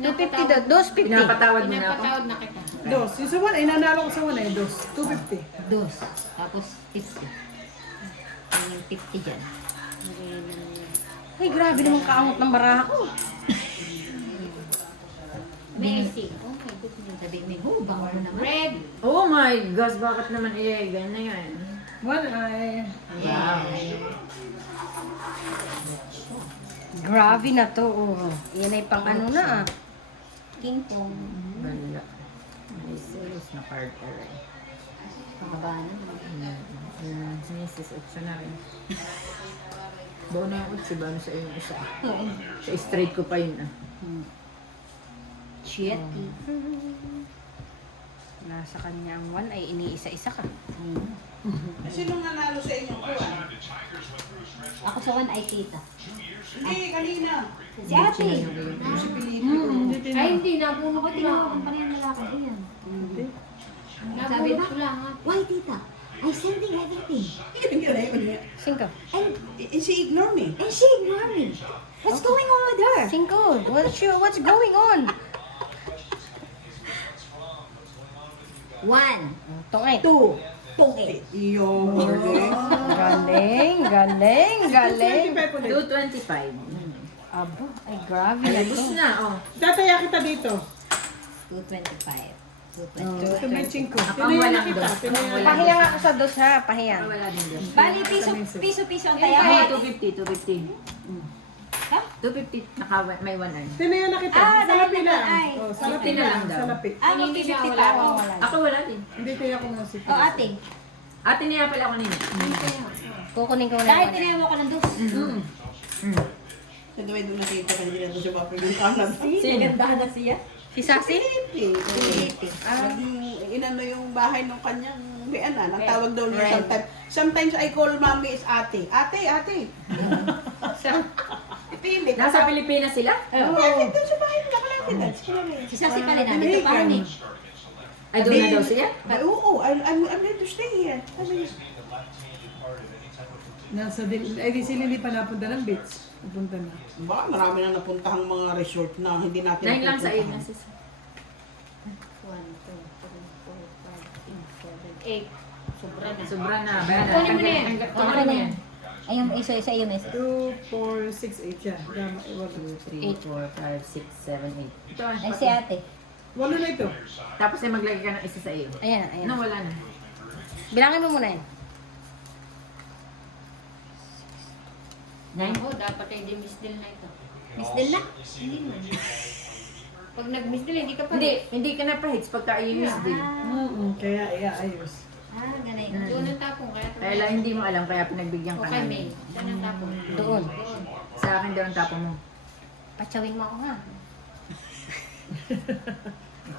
250 daw. 250. Pinapatawad mo na ako. Pinapatawad na kita. Dos. Yung sa 1, ay nanalo ko sa 1 ay dos. 250. Dos. Tapos 50. Yung 50 dyan. Ay, grabe naman kaangot ng baraha ko. Messi. Oh my goodness. Sabi may hubang mo naman. Red. Oh my gosh, bakit naman ganyan na yan? 1 ay... Wow. Grabe na to. Oh. Yan ay pang ano na ah. King Kong. Wala. May sales na Carter. Pangaba na. Mrs. Option na rin. Buo na yung si Bano sa yung isa. Sa straight ko pa yun ah. Shit. Nasa kanya ang 1 ay iniisa-isa ka. Sinong nanalo sa inyong kuha? Ako sa one ay kita. Hindi, kanina. Si ate. Si Felipe. Ay, hindi. Nabuno Ako ko tinawagan lang. pa rin ang lalaki. Ayan. Sabi ba? Lang. Why, tita? I'm sending everything. Cinco. She ignore me. And she ignored me. What's going on with her? Cinco. What's going on? One, Tungay. two, tungit. Iyo. Galing, galing, galing. 225. Abo, ay grabe na to. Labos na, oh. Tataya kita dito. 225. Ito may 5. Akang Tinaya na walang kita. dos. Tinaya na. Pahiyang ako sa dos ha, pahiyang. Wala din doon. Bali, piso ang Ay, taya. 250. Ha? 250, may 1 arm. Tinaya na kita. Ah, Salapi dahil lang. naman ay. Oh, salapi Salapi na lang. lang daw. Salapi. Ah, mag-50 pa ako. Ako wala din. Hindi kaya ko mga O, ate. Ate niya pala ako nila. Kukunin ko Dahil na. tinayaw mo ka ng dos. Nagawin doon nakita kanina doon sa mga yung kanan. Nagandahan na siya. Si Sassy? Felipe. Inano yung bahay ng kanyang bianan. Ang tawag daw niya sometimes. Sometimes I call mommy is ate. Ate. Philip. Nasa Pilipinas sila? Ate doon sa bahay ng kakalatidan. Si Sassy pala namin. Ito parang eh. Ay, doon na daw siya? Ay, oo. I'm ready to stay here. Sabi niya. Nasa din. Ay, di sila hindi pa napunta ng beach. Napunta na. Baka marami na napuntahang mga resort na hindi natin 9 lang sa iyo, napupuntahan. sis. 8. Sobra na. Sobra na. Bayan na. Kunin mo na yan. Kunin mo yan. Ayun, isa yun. 2, 4, 6, 8 yan. Gama, 2, 3, 4, 5, 6, 7, 8. Ito ah. Ay, si ate. 8 na ito. Tapos ay maglagay ka ng isa sa iyo. Ayan, ayan. Ano, wala na. Bilangin mo muna yan. 9? Oo, dapat ay di-miss deal na ito. Miss Del na. Hindi man. Pag nag-miss deal, hindi ka pa. Hindi ka na pa-hits pagka i-miss din. Kaya iaayos. Ganay. Doon ang tapong. Kaya lang hindi mo alam, kaya pinagbigyan ka Okay, namin. May. Doon ang tapong. Doon. Sa akin daw ang tapon mo. Patsawin mo ako nga.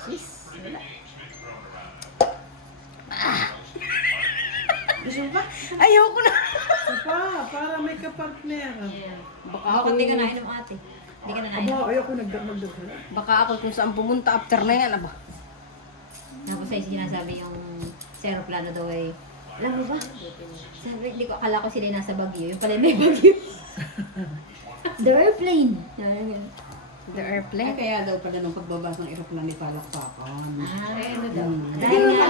Cheese. Ayoko na. Para may kapartner. Baka Ako ako, hindi ka nainom ate. Hindi ka na nainom. Aba, ayoko nagdagdag. baka ako kung saan pumunta after na yan. Aba. Tapos ay sinasabi yung sa aeroplano daw ay, alam mo ba? Sabi, hindi ko, akala ko sila nasa Baguio. Yung pala may Baguio. The airplane. The Ay, airplane. kaya daw pala nung pagbaba ng aeroplano ni Palakpakan. Ay, ano daw? Dahil nga,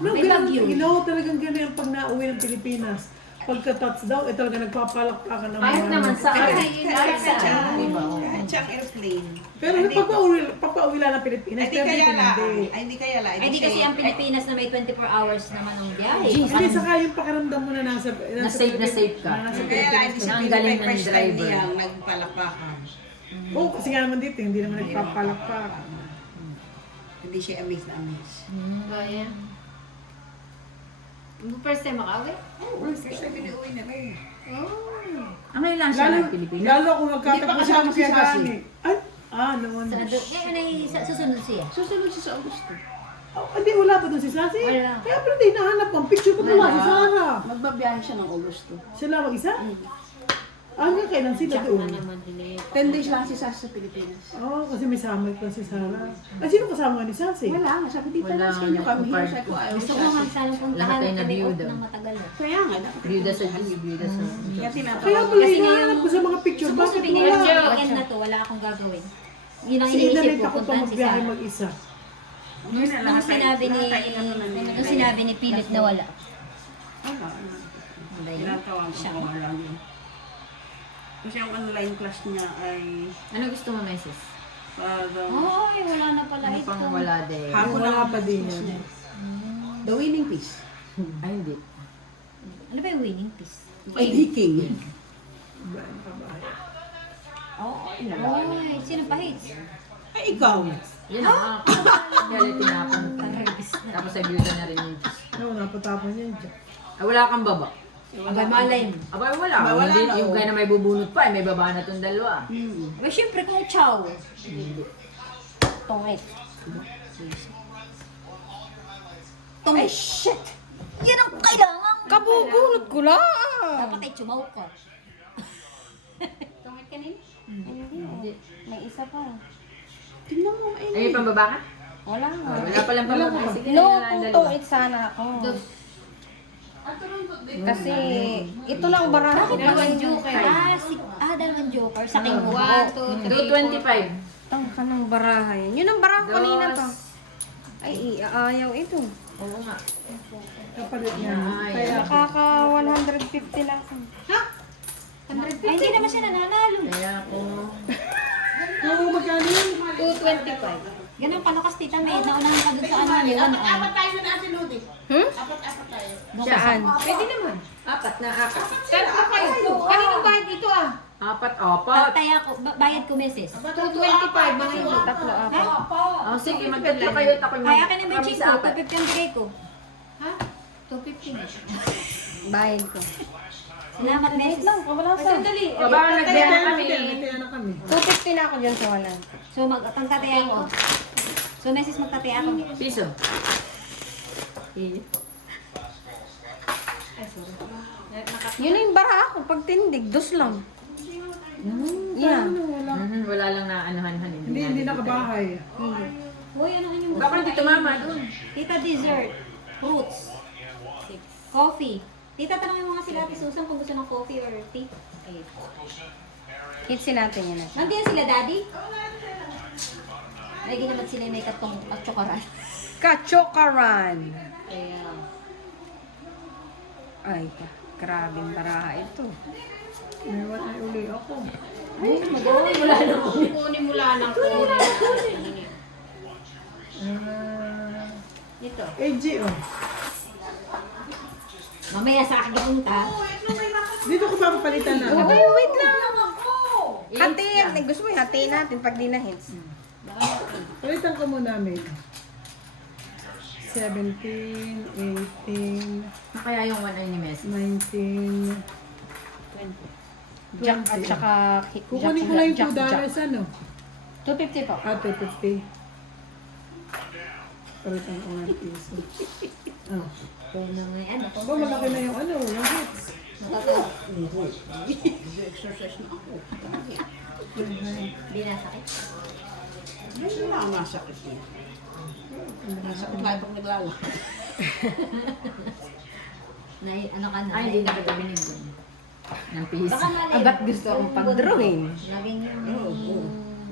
may Baguio. Talagang ganyan pag nauwi ng Pilipinas. Pagka-touch daw, talaga nagpapalakpakan ng Kahit naman sa akin. Kahit sa Di ba? kahit sa aeroplane. Pero pagpauwi lang ng Pilipinas, Ay, di kaya dito lang. hindi. Ay, di kaya lang. Ay, di kasi ang Pilipinas na may 24 hours naman ng biyahe. Hindi, saka yung pakiramdam mo na nasa Na-safe na safe ka. Nasa Kaya lang, hindi Pilipinas. si Ang Philip galing ay ng first time driver. niyang nagpalakpakan. Oo, kasi nga naman dito, hindi naman nagpapalakpakan. Hindi siya amaze na amaze. Kaya. First time makauwi? First time pinuwi na rin. Ang ngayon lang siya ng Pilipinas. Lalo kung Hindi pa magkatapos kasama siya si Sassy. Gani. Ay, naman. Sa yan ay susunod siya. Susunod siya sa Augusto. Oh, hindi, wala pa doon si Sassy. Wala. Kaya pala hindi nahanap ang picture ko wala si Sarah. Magbabiyahe siya ng Augusto. Sila mag-isa? Hanggang kailan sila Jack doon? na naman din eh. 10 days lang si Sas sa Pilipinas. Oo, kasi may sama pa si Sarah. Ay, sino kasama ni Sassy? Wala nga, sabi dito Wala na sa inyo nga, kami part here. Sabi ko, ayaw Gusto siya. ko nga sanang puntahan Lahat ay at kami na-view off daw. ng matagal na. Kaya nga, dapat Byuda sa G, byuda sa... Kaya Kaya tinatawag. pala Kasi hinahanap ko sa mga picture. Supposed Bakit to be wala? ngayong weekend na to, wala akong gagawin. Yun ang Si iniisip Ida ko, takot pa puntahan si magbiyahe Sarah. mag-isa. Nung sinabi ni, nung sinabi ni Philip na wala. Ano? Tinatawag ko kung alam yun. Kasi ang online class niya ay Ano gusto mo, Mrs.? parang Ay, wala na pala Ano ito. pang wala din? hapon Wala ang pa din class yan. niya. The winning piece. Ay, hindi. Ano ba yung winning piece? Ay, leaking. Oo, yun na lang. Uy, sino pa hits? Ay, ikaw. Yun na. Kaya ulit tinapon ko. Tapos sa beauty na rin yung juice. Oo, napatapon yan dyan. Ah, wala kang baba. Abay, malay mo. Aba, wala. Aba, wala Hindi, na, yung oh. kaya na may bubunot pa, may baba na itong dalawa. Abay, syempre kung chow. Tungit. Ay, shit! Yan ang kailangan. Kabubunot ko lang. Dapat ay chumaw ka. Tungit ka nila? Hindi. May isa pa. Tingnan mo, ay. Ay, may pambaba ka? Wala nga. Wala palang pambaba. Sige na No, lang ang kung dalawa. tungit sana ako. Kasi ito lang baraha ko. Dalawang joker. Dalawang joker. Sa king 1, 2, 3, 225. Tang ka ng baraha yun. Yun ang baraha ko kanina pa. Ay, iaayaw ito. Oo nga. Kapalit niya. Ay, Kaya, Nakaka 150 lang ako. Ay, hindi naman siya nananalo. Kaya ako. oo, magkano yun? 225. Ganun panukas, tita May. Naunahan ka dun sa ano, may one on. Apat tayo na natin, Lodi. Hmm? Apat tayo. Saan? Pwede naman. Apat na apat. Kano pa kayo? Kaninong bahid ito ah? Apat. Tataya ko, bayad ko meses. 225 mga yun. Tatlo, apat. Oh, sige, magtatlo kayo at ako Ay, akin ang kami benching sa ko. apat. 250 ang bigay ko. Ha? 250 na. Bayad ko. Salamat, meses. Lang, wala sa. Sandali. O, baka nagbenta Kaya kami. na kami. 250 na ako dyan sa 100. So, pagtataya ko. So, meses magtataya ako. Piso. Yun na yung baraha ko. Pag tindig, dos lang. Yeah. Wala lang na anuhan-han. Hindi nakabahay. Uy, ano ang yung Baka hindi tumama doon. Tita, dessert. Fruits. Coffee. Tita, tanongin mo nga sila Ate Susan kung gusto ng coffee or tea. Kitsin natin yan. Nandiyan sila, Daddy? Ay, ginamat sila may katong at tsokaran. Kachokaran. Kaya, Ay, grabing baraha ito. May wala uli ako. Kunin mo lang ng kunin. dito. AG, oh. Mamaya sa akin punta. Dito ko papapalitan na. Uy, wait lang. Hatiin. Gusto mo yung hatiin natin pag di na hits. Palitan ko muna, May. 17, 18, Kaya yung 1 ay ni Messi. 19. Jack at saka Kukunin ko lang yung $2, ano? 250 po. 250. Palitan ko nga piso. Oh. Kung na nga, ano, Aba, malaki na yung ano, yung hits. Exercise na ako. Hindi na sakit. Hindi na ako nasakit niya. Nasakit lang pag naglalak. Na, ano ka na? Ay, hindi na kita binigyan. Ng piso. Baka malay. Abat gusto akong pag-drawing. Laging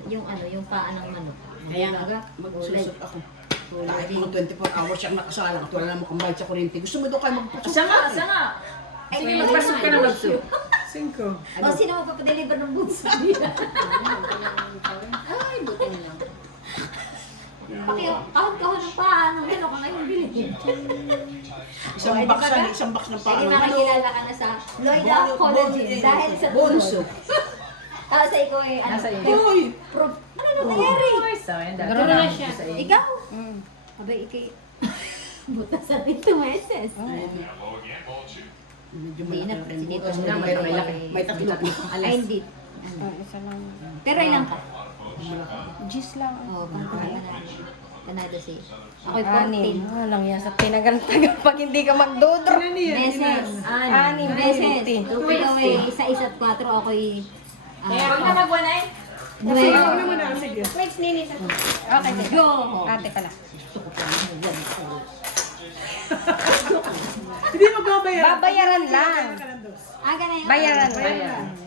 yung ano, yung paa ng manok. Kaya nga, magsusunod ako. Kahit mga 24 hours siyang nakasalang at wala na makambay sa kuryente. Gusto mo daw kayo magpasok? Sa nga. Sige, magpasok ka na magsup. 5. O, sino magpapadeliver ng boots? Ay, buti lang. Kahon-kahon ng paa. Ano ka ngayon bilhin? Isang box ng Sige, paano. makakilala ka na sa Loida Collagen dahil sa Bonso. Tapos sa ikaw eh, ano? Nasa iyo. Uy! Ano nangyayari? So, yan dati. Garo na siya. Sa iyo. Ikaw? Abay, ikay... Butasan ito meses. Medyo Hindi na, malaki rin. sige, Bukas ito na na, may may laki. May tatlo. Ay, hindi. Oh, isa lang. Pero ilang ka? Gis lang. Oo, Kanada si... Ako'y 6. 14. Lang yan sa tinagal-tagal pag hindi ka magdodro. Ano niya? Meses. 6, Meses. 250. Ikaw ay isa isa't 4, ako'y... Kaya huwag na mag-1 Sige, ano mo na, sige. Wait, ninit. Okay, sige. Go! Ate pala. Hindi magbabayaran. Babayaran lang. Aga na yun. Bayaran.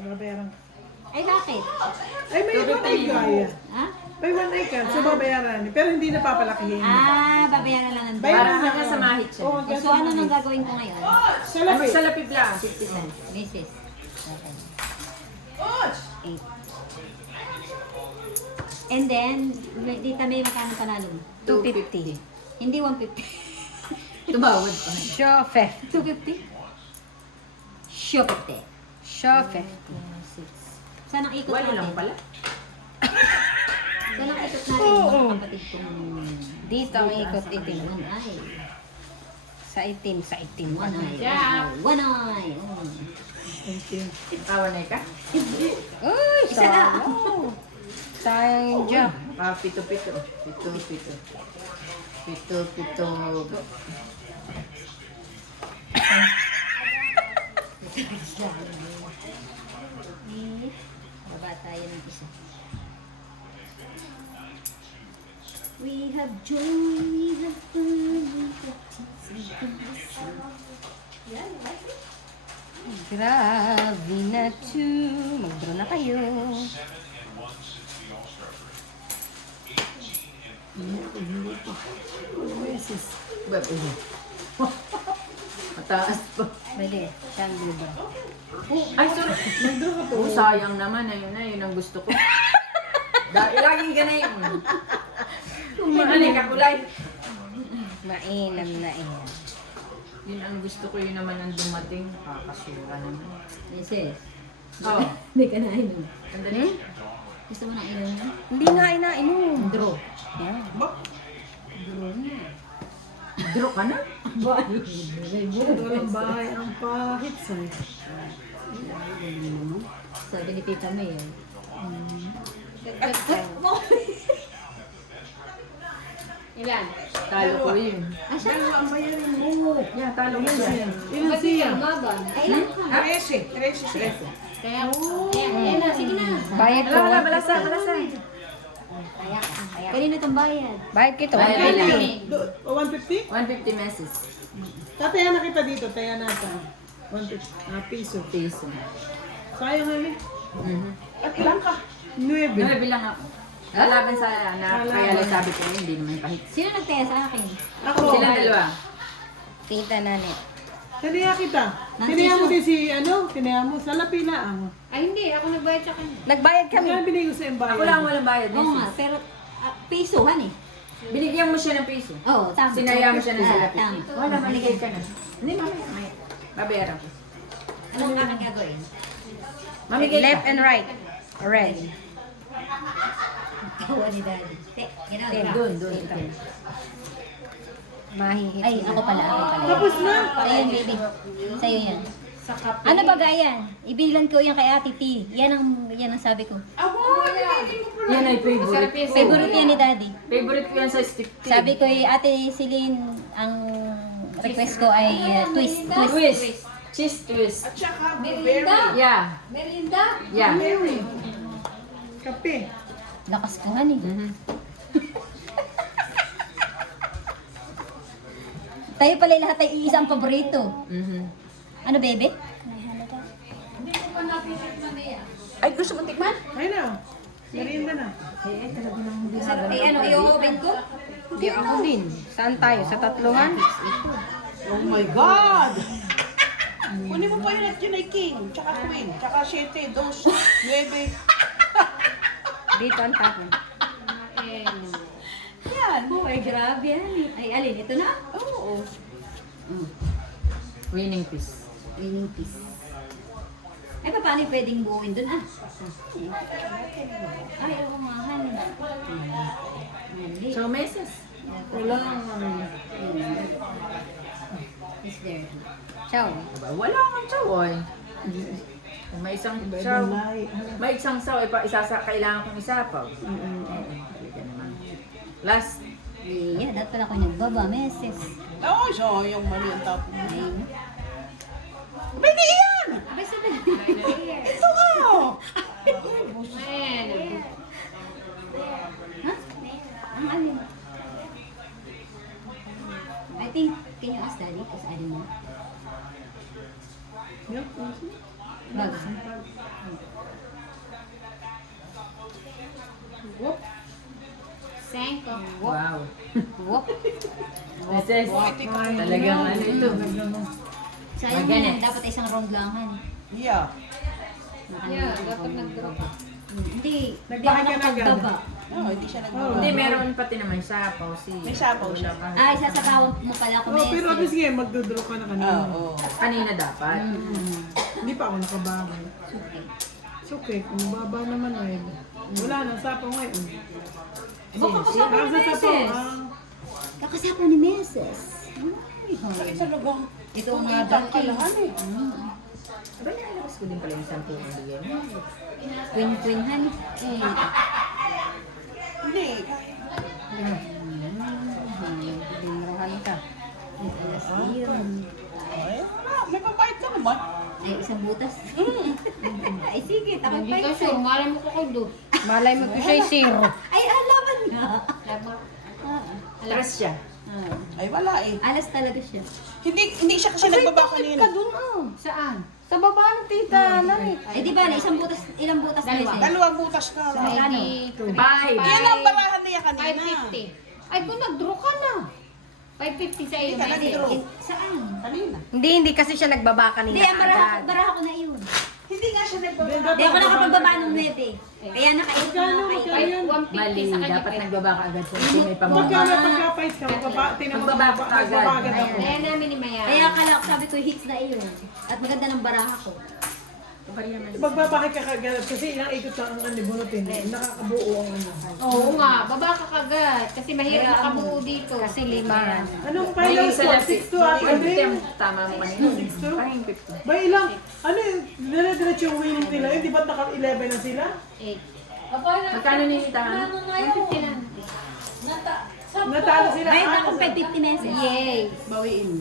Babayaran. Ay, bakit? Ay, may one eye kaya. Ha? May one eye ka, so babayaran. Pero hindi na papalakihin. Babayaran lang ng Bayaran Para na sa mahit siya. Oo, So, ano nang gagawin ko ngayon? sa Ano lapi. sa lapid lang? 50 cents. Mrs. 8. And then, dita may magkano panalo mo? 250. Hindi 150. Tumawad pa. Shofe. 250? Sure, 50. Shofe. 6, Saan ang ikot Walo natin? lang pala. Saan ang ikot natin? Mga kapatid kong... Dito ang ikot itim. One eye. Sa itim, sa itim. One eye. Yeah. One eye. Thank you. Awanay ka? Uy, Isa na. sayang. Sayang yung jack. Pito-pito. Pito-pito. Pito-pito. Baba tayo ng isa. We have joy, we have fun, we have tears, we have Grabe na to. Mag-draw na kayo. Meses. Ba't ulo? Mataas pa. Pwede. Siyang libra. Ay, sorry. Oh, sayang naman. Ayun na, yun ang gusto ko. Lagi ka na yun. Ano ka kulay? Mainam na iyan. Yun ang gusto ko, yun naman ang dumating. Kakasura naman. Yes. Oh, Hindi ka na inom. sandali. Gusto mo na inom? Hindi nga inainom. Draw. Yan. Draw na. Draw ka na? Walang bahay ang pahit sa'yo. Sabi ni Tita May. Ilan? Talo ko yun. Dalawa ang bayarin mo. Yeah, talo ko yan. Ilan Ba't siya? ikaw maban? Ay, ilan ka? 13. Kaya, ayan na, sige na. Bayad ko. Wala, malasa, malasa. Kaya ka. Kanina itong bayad. Bayad kita. Bayad 150. lang. 150? 150 meses. Tataya na kita dito, taya na ito. 150 piso. Piso. Sayang nga eh. At ilan ka? 9. Ano bilang ako? Lalaban sa anak, kaya lang sabi ko hindi naman pahit. Sino nagtaya sa akin? Ako. Silang dalawa. Tita Nani. Tinaya kita. Tinaya mo din si, tinaya mo sa Lapina. Ay, hindi. Ako nagbayad sa kanya. Nagbayad kami. Kaya binigay ko sa embayan. Ako lang walang bayad. Oo nga, pero pisohan eh. Binigyan mo siya ng piso. Oo, tama. Sinaya mo siya ng salapi. Tama. Wala, manigay ka na. Hindi, mamaya. May babayaran ko. Anong aking gagawin? Mamigay ka. Left and right. Red. Tawa ni Daddy. Gano'n. Doon. Mahihit. Ay, ako pala. Tapos na. Sa'yo yan, baby. Sa'yo yan. Ano ba yan? Ibilan ko yan kay Ate T. Yan ang sabi ko. Yan ay favorite. Favorite yan ni Daddy. Favorite ko yan sa stick tea. Sabi ko, Ate Celine, ang request ko ay twist. Twist. Cheese twist. At saka, Merinda? Yeah. Merinda? Yeah. Kape. Lakas ko han eh. Tayo pala lahat ay iisang paborito. Ano, bebe? Ay, gusto mo tikman? Ay na. Merienda na. Sarap. Ano, i-open ko? Hindi ako din. Saan tayo? Sa tatluhan? oh my God! Kunin mo pa yun at yun ay king, tsaka queen, tsaka 7, 2, 9. Dito ang tapon. Yan. Oh, ay grabe yan. Ay, alin, ito na? Oo. Winning piece. Winning piece. Ay, paano pwedeng buuin dun Ay, ako nga, han. Mali. So, meses. Wala lang. Is there? Ciao. Wala akong chawoy. Kung may isang saw, may isang saw, kailangan kong isapaw. Last. Yeah, dapat pala ako nagbaba, meses. Oo, so yung mali ang tapon. Ay, Pwede yan! abay sabi. Ito ka! Ayan. Ha? Ang alin? I think, can you ask Daddy? Kasi I don't know. Bagus. Sengko. Wow. Wop. Meses. Talagang ano ito. Sayang Maganet. na, dapat isang round lang. Yeah. Yeah, dapat nag-drop. Hindi ako Nagbahay ka na agad. nakapagbaba. Oo, hindi siya nag Hindi, meron pati naman sapaw. May sapaw siya. Ay, sasabawan mo pala ako, Oh, pero at least meses. ngayon, magdodraw ka na kanina. Oo. Kanina dapat. Hindi pa ako nakabawi. Okay. It's okay, kung mababa naman ay. Wala na, sapaw ngayon. Baka kasama ni Nasa sapaw, Meses. Kakasapaw ni Meses. Sakit sa lubang. Ito ang Ang nga kalahan eh. Aba, nalabas ko din pala yung sample ng bigyan. Queen honey. Hindi. Biniruhan ka. Alas yun. May papayat ka naman. Ay, isang butas. Ay, sige, takot Hindi pa ka sure, malay mo ko kay Do. Malay mo ko siya'y zero. Ay, alaban nga. Alas siya. Ay wala eh. Alas talaga siya. Hindi siya kasi nagbaba kanina. Ka dun ah. Saan? Sa baba ng tita, Larit. Ay, di ba, isang butas, ilang butas Dalawa. Meses? Dalawang butas ka. Magkano? 5. Yan ang barahan niya kanina. 550. Ay, kung nag-draw ka na. 550 sa iyo, Hindi ka Meses. nag-draw. Saan? Kanina. Hindi kasi siya nagbaba kanina Hindi, ang agad. baraha ko na iyon. Hindi nga siya nagbaba. Hindi ako nakapagbaba ng net eh. Kaya naka-8 na Ay, kayo. 150 Mali, sa kanya. dapat nagbaba ka agad sa hindi may Magkano pamamahay. pagkapait ka? Magbaba ka agad. ako. Kaya namin ni Maya. Kaya akala ko sabi ko hits na iyon. At maganda ng baraha ko. Magbabakit ka kagad kasi ilang ikot lang ang bunutin. Nakakabuo ang ano. Oo nga, baba ka kagad. Kasi mahirap makabuo dito. Kasi lima. Anong May final isa score? lang 6-2 ata Ay, din. tama mo kanina. 6-2? Parang 50. Ba ilang? Ano yung dire-diretso yung winning nila? Hindi ba naka-11 na sila? 8. Magkano ninitahan? 150 lang. Natalo sila. Bayad na ano, akong 550 meses. Yes. Bawiin.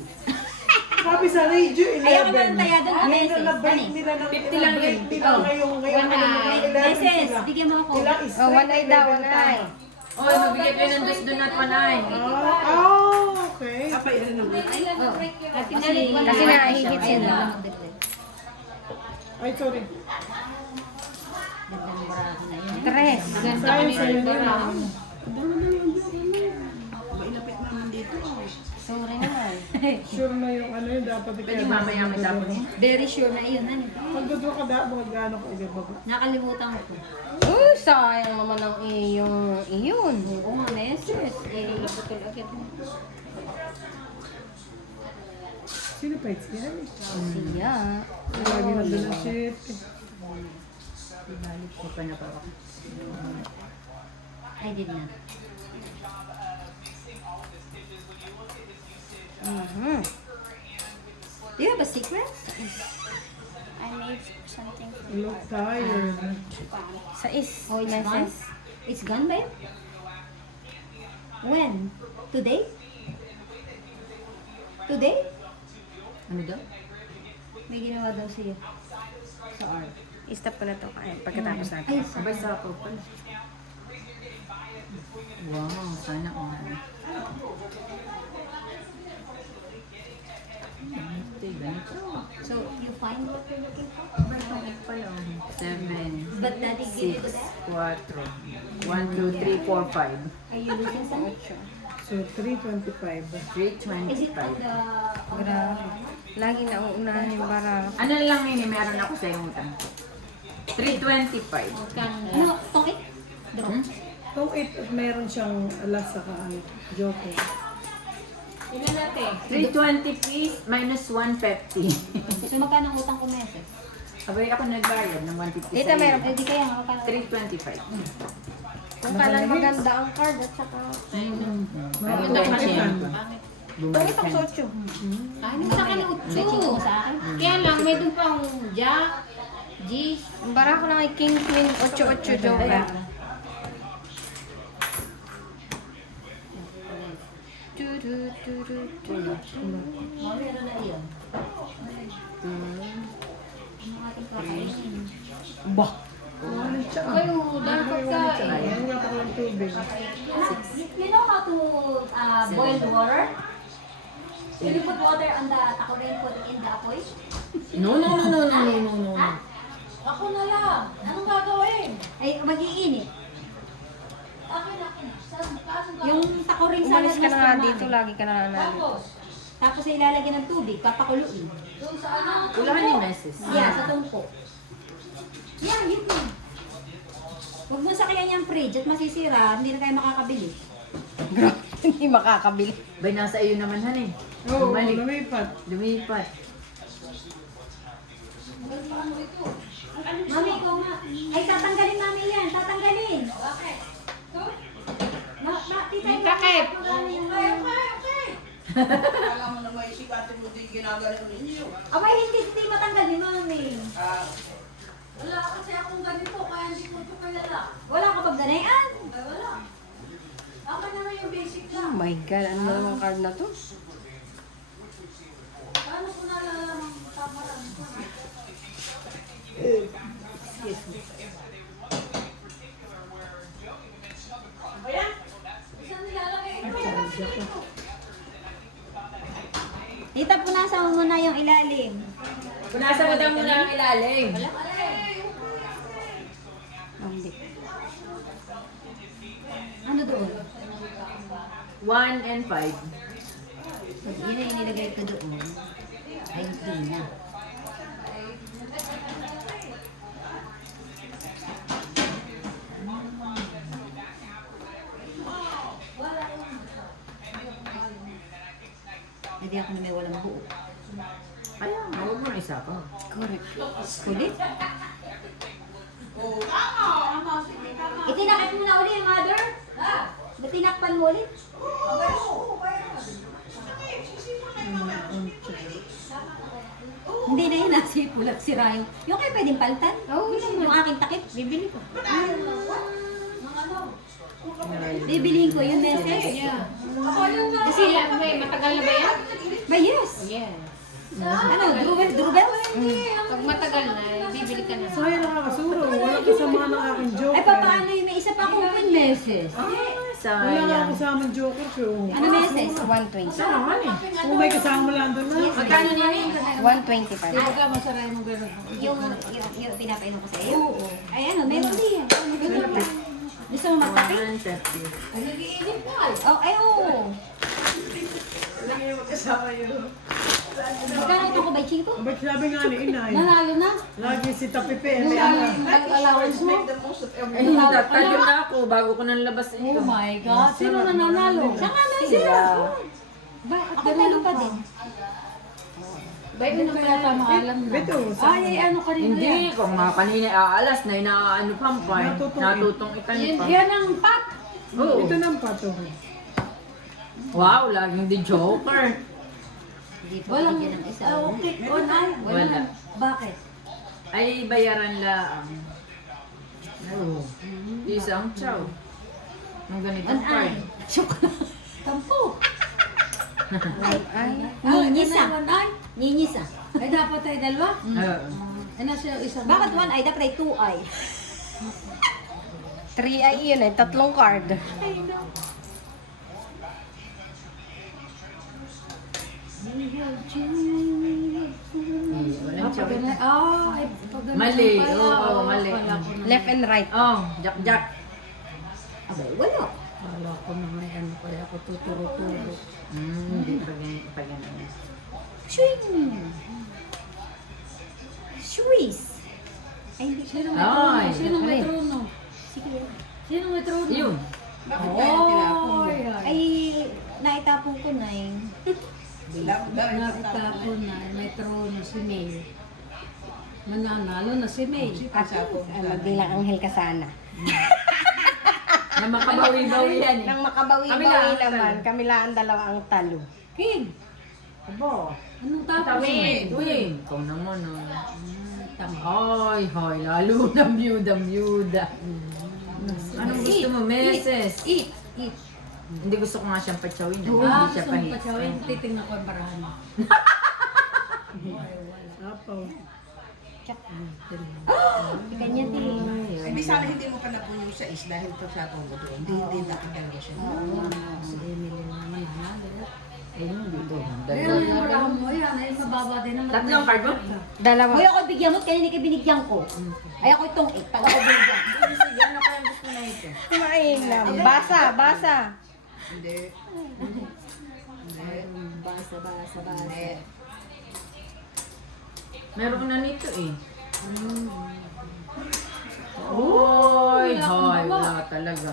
Sabi sa radio, 11. Ayaw ka ba ng taya doon, Ngayon meses? na break Ano? nila ng 50 lang break yun. nila ngayong One ano, eye. 11 Meses, sila. bigyan mo ako. Ilang Oh, straight one eye daw, 11 one eye. tama. Oy, mabigyan kayo ng dos donut panay. Okay. Kapailan naman. Kasi Kasi nahihigit sila. Ay, sorry. Tres. Ganda Sayang kami sa'yo ng na bara. lang. Mailapit naman dito. Sorry naman. Sure na yung ano yun, dapat Pwede mamaya may tapon niya. Very sure na iyon. Ano? Magdodraw ka dapat, magano ka agad baba. Nakalimutan ko. Sayang naman ang iyong iyon. Oo nga, meses. Eh, iputol agad. Sino pa ito? Yan. Siya. Lagi na doon ang shit. Hindi pa na pa ako. I did not. Do you have a secret? I made something. You look tired. Sa is. Oh, it's gone? It's gone ba yun? When? Today? Today? Ano daw? May ginawa daw siya. Sa art. I-stop ko na to pagkatapos natin. Ay, Sabay sa ako pala. Wow, sana all. Ganito. so you find what you're looking for? Pala. 7, But daddy gave 6, you that? 4, 1, 2, 3, 4, 5. Are you losing some? So, 325. 325. Is it on the... Grabe. Lagi na uunahan yung bara. Ano lang yun, meron ako sa yung utang. 325. Ano? Tong it? Hmm? Kung 8 at meron siyang alas sa kaan. Joker. Ilan natin? 320 piece minus 150. So magkano ang utang ko meses? Abay ako nagbayad ng 150 Dito sa meron. Eh di kaya nga magkano? 325. Kung kailan maganda ang card at saka... Pero tayo kasi yan. Bumalik ka. Ay, hindi sa akin Check mo 8. sa akin? Kaya lang, may doon pang Jack, G. Ang bara ko lang ay King Queen 8-8 Joker. Meron na iyon. Bah! Kayo, dapat ka. Ayan nga pa ng tubig. You know how to boil water? When you put water on the takurin, put it in the apoy? No. Ako na lang. Anong gagawin? Ay, mag-iinit. Yung takuring sa Umalis ka na nga dito, lagi ka na namin. Tapos ilalagyan ng tubig, papakuluin. Ulahan ni Meses. Yeah, sa tungko. Yan, yun yun. Huwag mo sakyan yung fridge at masisira, hindi na kayo makakabili. Grabe, hindi makakabili. Bay, nasa iyo naman han eh. Oo, Bumalik. lumipat. Lumipat. Mami ko nga. Ay, tatanggalin mami yan. Tatanggalin. Bakit? Tita, Yung takip. Alam mo naman si Ate Rudy ginagano ninyo. Abay, hindi matanggal ni mami. Wala kasi akong ganito, kaya hindi ko ito kilala. Wala ka bang ganayan? Ay, wala. Ako naman yung basic Oh lang. my God, ano namang card na to? Paano ko nalalaman tama lang ito? Saan nilalagay ito? Tita, punasan mo muna yung ilalim. Punasan mo daw muna ang ilalim. Ano doon? 1 and 5. Pag yun na yung nilagay ko doon, ay hindi na. Hindi ako na may walang buo. Kaya, huwag mo na isa pa. Correct. Kulit? Oh, tama. Sige, tama. Itinakip mo na uli, mother? Ba't tinakpan mo ulit? Hindi na yun, nasa pulat si Rayo. Yung kayo pwedeng palitan? Oo, yung aking takip. Bibili ko. Bibiliin ko yung message. Yeah. Kasi may matagal na ba yan? Ba, yes. Yes. Ano, Drubel? Pag matagal na, bibili ka na. Sayang nakakasuro. Wala kasama ng aking joker. Ay, paano yung may isa pa akong open message? Wala nga Sayang. kasama joker ko. Ano message? 120. naman eh. Kung may kasama lang doon na. Magkano nini? 125. Pagka masaray mo gano'n. Yung pinapainom ko sa iyo? Ay, ano, meron din. Gusto mo magtakip? 130. Oh, ay, oo. Magkano ito ko ba, Chico? Ba't sabi nga ni Inay, Nanalo na? lagi si Tapipe, may anak. Allowance mo? Eh, tatalyo na ako bago ko nang labas ito. Oh my God. Sino nananalo? Siya nga na sila. Ako talo pa din. Ba, ito na kaya tama alam na. Ito, Ay, ano kanina yan? Hindi, kung mga kanina aalas na inaano pa pa. Natutong- Natutong ikan pa. Yan ang pat. Oo. ito ng pato. Wow, laging di joker. Hindi pa Walang, bigyan ng isa. click on ay. Wala. Bakit? Ay, bayaran lang. Oo. Isang chow. Ng On ganitong ay. card. Tampo. Ninyisa. One ay. Ninyisa. Ay, dapat ay dalawa. Oo. Ay, nasa isang. Bakit one eye? Dapat ay two eye. 3 ay yun eh, tatlong card. Walang chow. Ay, pag ganun Mali. pala. Oo, mali. Wala ko na. Left and right. Oh, jack-jack. Abay, wala. Wala ko na may ano kaya ako tuturo-turo. Hindi pa ganyan. Swing! Swiss! Ay, hindi. Sino may Ay, trono? Sino may ay. trono? Sige. Sino may trono? Yun. Bakit kaya tinapon mo? Ay, Ay, naitapon ko na eh. nakitapon na. May trono si May. Mananalo na si May. At magbilang anghel ka sana. Na makabawi-bawi yan eh. Nang makabawi-bawi Kami lang, naman, talo. kami lang ang dalawa ang talo. King! Abo. Anong tapos mo? Win. Ikaw naman oh. Tama. Ay, hoy, lalo na byuda. Anong gusto mo, meses? Eat! Eat! Hindi gusto ko nga siyang patsawin. Ah, Hindi siya gusto mo pahit. pa siya. Titingnan ko ang barahan. Apaw. Kanya din. Hindi sana hindi mo pa napuno sa is dahil to sa mo doon. Hindi nakagalaw siya. Si Emily naman. Ayun, dito. Ayan, yung barahan mo yan. Ay, mababa din naman. Tatlong card mo? Dalawa. Hoy, ako bigyan mo, kanina ka binigyan ko. Ay, ako itong 8. Pag ako binigyan. Sige, ano kaya gusto na ito? Mainam. Basa. Hindi. Basa. Meron na nito eh. Oy, hoy, wala talaga.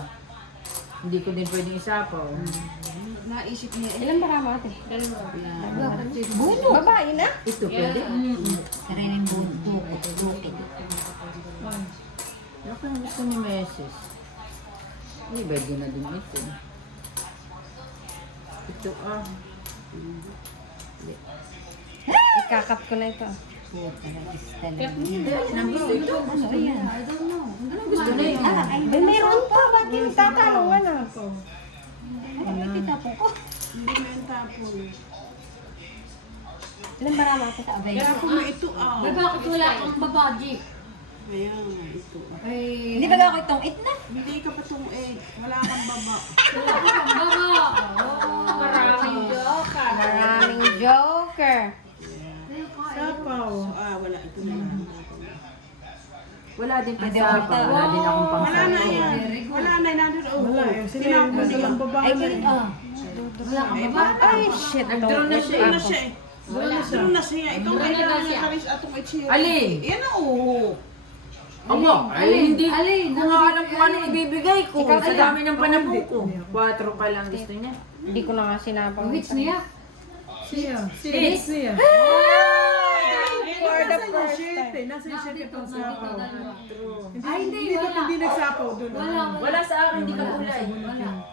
Hindi ko din pwedeng isapaw. Naisip niya, Ilan ba mo ate? Buno. Babae na? Ito pwede. Sarili yung bukit. Laki ang gusto ni Meses. Ay, bagay na din ito. Ito ah. Ikakat ko na ito. Anong gusto ito? Ano yan? Anong gusto na yun? Ay, mayroon pa. Ba't yung tatanungan ah? Ano itapon ko? Hindi mo yung tapon. Ilan marama ako sa abay? Kaya kung ito ah. Ay, bakit wala kang babaji? Ayan, ito ah. Ay, Hindi ba ako itong it na? Hindi ka pa itong egg. Wala kang baba. wala kang baba. Oh, maraming joker. Maraming joker. Sapaw. Wala. Ito na lang. Wala din pang sapa. Wala din akong pang Wala na sapa. yan. Wala na. Nandun. Oh, Wala eh. Sila yung tinapon niya. nadalang babae. Wala kang baba. Ay, shit. Nag-draw na siya. Doon na siya eh. Doon na siya. Itong Wala ay na lang siya. yung karis atong ichiyo. Alin? Yan na oo. Aba, ay hindi. Alin? Kung nga alam kung ano ibibigay ko. Sa dami ng panapo ko. 4 pa lang gusto niya. Hindi ko na nga sinabang. Which niya? Siya. Sis. Siya. For the Nasa yung shit eh. Nasa yung shit itong sapaw. Ay, hindi, wala. Hindi nagsapaw doon. Wala. Wala sa akin, hindi ka kulay. Wala.